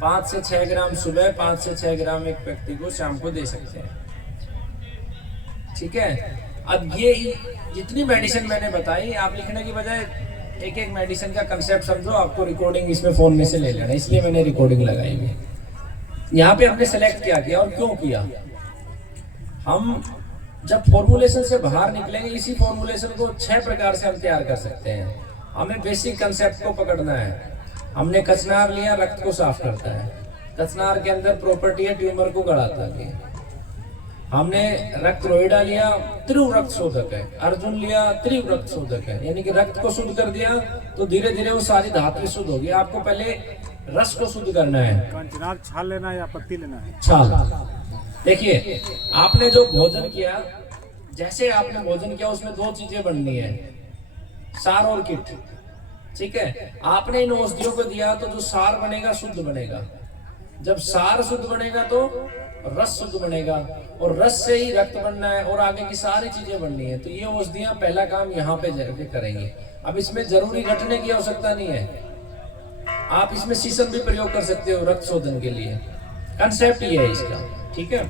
5 से 6 ग्राम सुबह, 5 से 6 ग्राम एक व्यक्ति को शाम को दे सकते हैं। ठीक है। अब ये जितनी मेडिसिन मैंने बताई, आप लिखने की बजाय एक एक मेडिसिन का कंसेप्ट समझो। आपको रिकॉर्डिंग इसमें फोन में से ले लेना, इसलिए मैंने रिकॉर्डिंग लगाई है। यहाँ पे हमने सेलेक्ट क्या किया और क्यों किया। हम जब फॉर्मुलेशन से बाहर निकलेंगे, इसी फॉर्मुलेशन को 6 प्रकार से हम तैयार कर सकते हैं। हमें बेसिक कंसेप्ट को पकड़ना है। हमने कचनार लिया, रक्त को साफ करता है। कचनार के अंदर प्रॉपर्टी है, ट्यूमर को गड़ाता है। हमने रक्त रोहिड़ा लिया, तीव्र रक्त शोधक है। अर्जुन लिया, तीव्र रक्त शोधक है, यानी कि रक्त को शुद्ध कर दिया तो धीरे धीरे वो सारी धातु शुद्ध होगी। आपको पहले रस को शुद्ध करना है। छाल लेना है या पत्ती लेना है? छाल। देखिए, आपने जो भोजन किया, जैसे आपने भोजन किया उसमें 2 चीजें बननी है, सार और किट। ठीक है। आपने इन औषधियों को दिया तो जो सार बनेगा शुद्ध बनेगा। जब सार शुद्ध बनेगा तो रस शुद्ध बनेगा, और रस से ही रक्त बनना है और आगे की सारी चीजें बननी है। तो ये औषधियां पहला काम यहाँ पे जाके करेंगे। अब इसमें जरूरी रटने की आवश्यकता नहीं है। आप इसमें शीशम भी प्रयोग कर सकते हो रक्त शोधन के लिए। कंसेप्ट ये है इसका। ठीक है।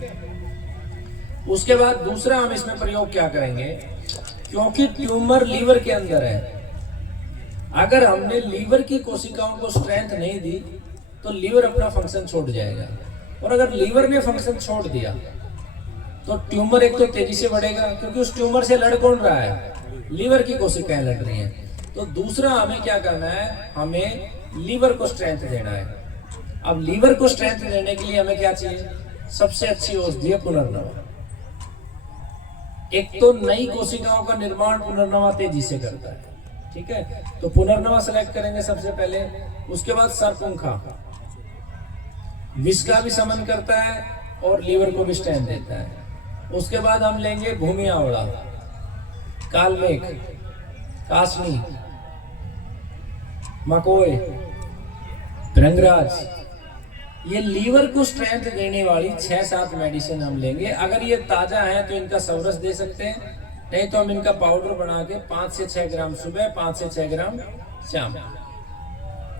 उसके बाद दूसरा हम इसमें प्रयोग क्या करेंगे, क्योंकि ट्यूमर लीवर के अंदर है। अगर हमने लीवर की कोशिकाओं को स्ट्रेंथ नहीं दी तो लीवर अपना फंक्शन छोड़ जाएगा, और अगर लीवर ने फंक्शन छोड़ दिया तो ट्यूमर एक तो तेजी से बढ़ेगा, क्योंकि उस ट्यूमर से लड़ कौन रहा है, लीवर की कोशिकाएं लड़ रही हैं। तो दूसरा हमें क्या करना है, हमें लीवर को स्ट्रेंथ देना है। अब लीवर को स्ट्रेंथ देने के लिए हमें क्या चाहिए, सबसे अच्छी औषधि है पुनर्नवा। एक तो नई कोशिकाओं का निर्माण पुनर्नवा तेजी से करता है। ठीक है। तो पुनर्नवा सेलेक्ट करेंगे सबसे पहले। उसके बाद सरपुंखा, विष का भी शमन करता है और लीवर को भी स्ट्रेंथ देता है। उसके बाद हम लेंगे भूमि आवड़ा, कालमेघ, कासनी, मकोय, भृंगराज। ये लीवर को स्ट्रेंथ देने वाली 6-7 मेडिसिन हम लेंगे। अगर ये ताजा है तो इनका सवरस दे सकते हैं, नहीं तो हम इनका पाउडर बना के 5 से 6 ग्राम सुबह, 5 से 6 ग्राम शाम।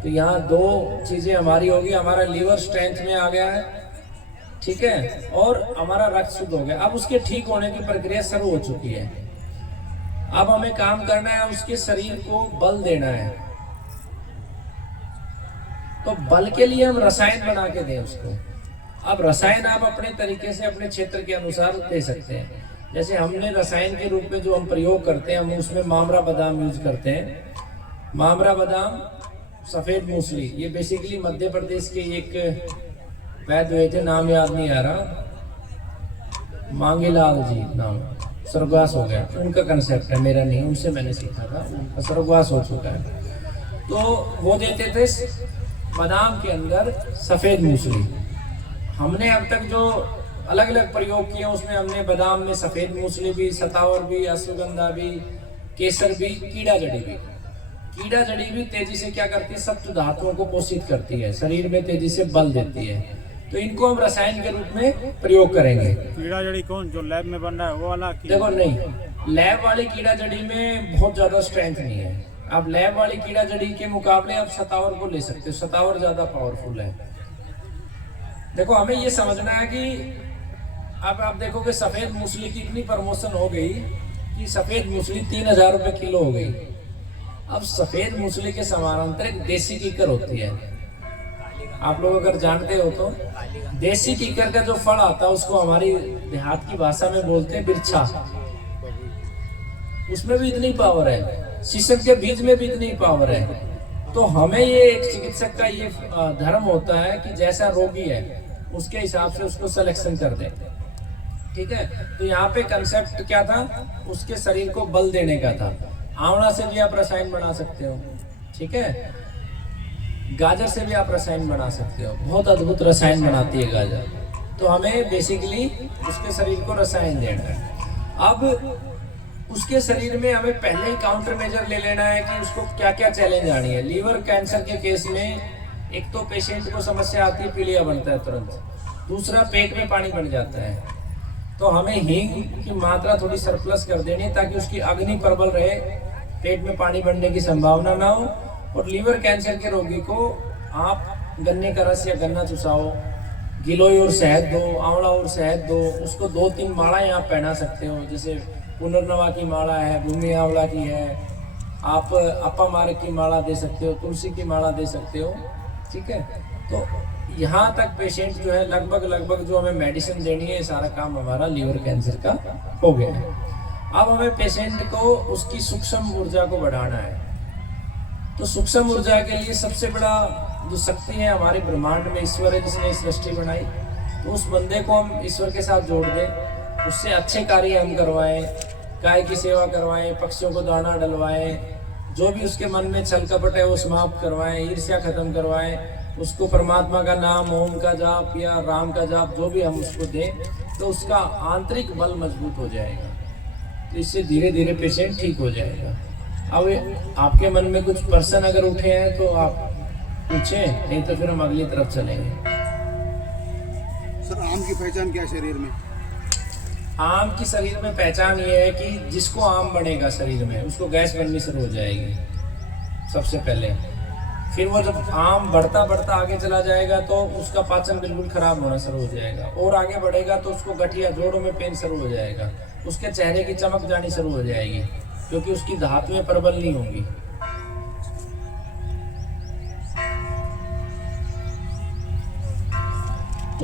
तो यहाँ 2 चीजें हमारी होगी। हमारा लीवर स्ट्रेंथ में आ गया है, ठीक है, और हमारा रक्त शुद्ध हो गया। अब उसके ठीक होने की प्रक्रिया शुरू हो चुकी है। अब हमें काम करना है, उसके शरीर को बल देना है। तो बल के लिए हम रसायन बना के दें उसको। अब रसायन आप अपने तरीके से अपने क्षेत्र के अनुसार दे सकते हैं। जैसे हमने रसायन के रूप में जो हम प्रयोग करते हैं, हम उसमें मामरा बादाम यूज करते हैं। मामरा बादाम, सफेद मूसली, ये बेसिकली मध्य प्रदेश के एक वैद्य हुए थे, नाम याद नहीं आ रहा, मांगेलाल जी नाम, स्वर्गवास हो गया। उनका कंसेप्ट है, मेरा नहीं, उनसे मैंने सीखा था, उनका स्वर्गवास हो चुका है। तो वो देते थे बादाम के अंदर सफेद मूसली। हमने अब तक जो अलग अलग प्रयोग किए उसमें हमने बादाम में सफेद मूसली भी, सतावर भी, अश्वगंधा भी, केसर भी, कीड़ा जड़ी भी। कीड़ा जड़ी भी तेजी से क्या करती है, सप्त धातुओं को पोषित करती है, शरीर में तेजी से बल देती है। तो इनको हम रसायन के रूप में प्रयोग करेंगे। कीड़ा जड़ी कौन जो लैब में बन रहा है वो वाला? देखो नहीं, लैब वाली कीड़ा जड़ी में बहुत ज्यादा स्ट्रेंथ नहीं है। आप लैब वाली कीड़ा जड़ी के मुकाबले आप सतावर को ले सकते हो, सतावर ज्यादा पावरफुल है। देखो हमें ये समझना है कि अब आप देखोगे सफेद मूसली की इतनी प्रमोशन हो गई कि सफेद मूसली 3000 रुपए किलो हो गई। अब सफेद मूसली के समानांतर एक देसी कीकर होती है, आप लोग अगर जानते हो तो। देसी कीकर का जो फल आता है उसको हमारी देहात की भाषा में बोलते हैं बिरछा। उसमें भी इतनी पावर है, शीशम के बीज में भी इतनी पावर है। तो हमें ये एक चिकित्सक का ये धर्म होता है कि जैसा रोगी है उसके हिसाब से उसको सिलेक्शन कर दें। ठीक है, तो यहाँ पे कंसेप्ट क्या था, उसके शरीर को बल देने का था। आंवला से भी आप रसायन बना सकते हो, ठीक है, गाजर से भी आप रसायन बना सकते हो, बहुत अद्भुत रसायन बनाती है गाजर। तो हमें बेसिकली उसके शरीर को रसायन देना है। अब उसके शरीर में हमें पहले ही काउंटर मेजर ले लेना है कि उसको क्या क्या चैलेंज आनी है। लीवर कैंसर के केस में एक तो पेशेंट को समस्या आती है, पीलिया बनता है तुरंत, दूसरा पेट में पानी बन जाता है। तो हमें हींग की मात्रा थोड़ी सरप्लस कर देनी है ताकि उसकी अग्नि प्रबल रहे, पेट में पानी बनने की संभावना ना हो। और लीवर कैंसर के रोगी को आप गन्ने का रस या गन्ना चुसाओ, गिलोय और शहद दो, आंवला और शहद दो, उसको 2-3 मालाएं आप पहना सकते हो। जैसे पुनर्नवा की माला है, भूमि आंवला की है, आप अपा मार्ग की माला दे सकते हो, तुलसी की माला दे सकते हो। ठीक है, तो यहाँ तक पेशेंट जो है लगभग जो हमें मेडिसिन देनी है, सारा काम हमारा लीवर कैंसर का हो गया है। अब हमें पेशेंट को उसकी सूक्ष्म ऊर्जा को बढ़ाना है। तो सूक्ष्म ऊर्जा के लिए सबसे बड़ा जो शक्ति है हमारे ब्रह्मांड में ईश्वर है, जिसने सृष्टि बनाई। तो उस बंदे को हम ईश्वर के साथ जोड़ दें, उससे अच्छे कार्य हम करवाएं, गाय की सेवा करवाएं, पक्षियों को दाना डलवाएं, जो भी उसके मन में छल कपट है वो समाप्त करवाएं, ईर्ष्या खत्म करवाएं, उसको परमात्मा का नाम, ओम का जाप या राम का जाप जो भी हम उसको दें, तो उसका आंतरिक बल मजबूत हो जाएगा। तो इससे धीरे धीरे पेशेंट ठीक हो जाएगा। अब आपके मन में कुछ प्रश्न अगर उठे हैं तो आप पूछें, नहीं तो फिर हम अगली तरफ चलेंगे। सर, आम की पहचान क्या है शरीर में? आम की शरीर में पहचान ये है कि जिसको आम बनेगा शरीर में, उसको गैस बननी शुरू हो जाएगी सबसे पहले। फिर वो जब आम बढ़ता आगे चला जाएगा तो उसका पाचन बिल्कुल खराब होना शुरू हो जाएगा, और आगे बढ़ेगा तो उसको गठिया, जोड़ों में पेन शुरू हो जाएगा, उसके चेहरे की चमक जानी शुरू हो जाएगी, क्योंकि उसकी धातुएं प्रबल नहीं होंगी।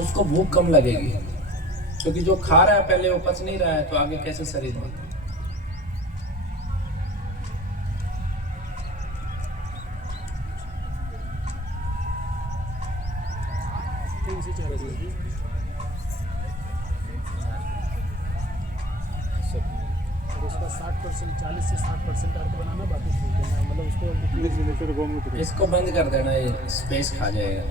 उसको भूख कम लगेगी, क्योंकि जो खा रहा है पहले वो पच नहीं रहा है, तो आगे कैसे शरीर में। उसका 60%, 40 से 60% अर्थ बनाना, बाकी ठीक है, मतलब उसको इसको बंद कर देना, ये स्पेस खा जाएगा।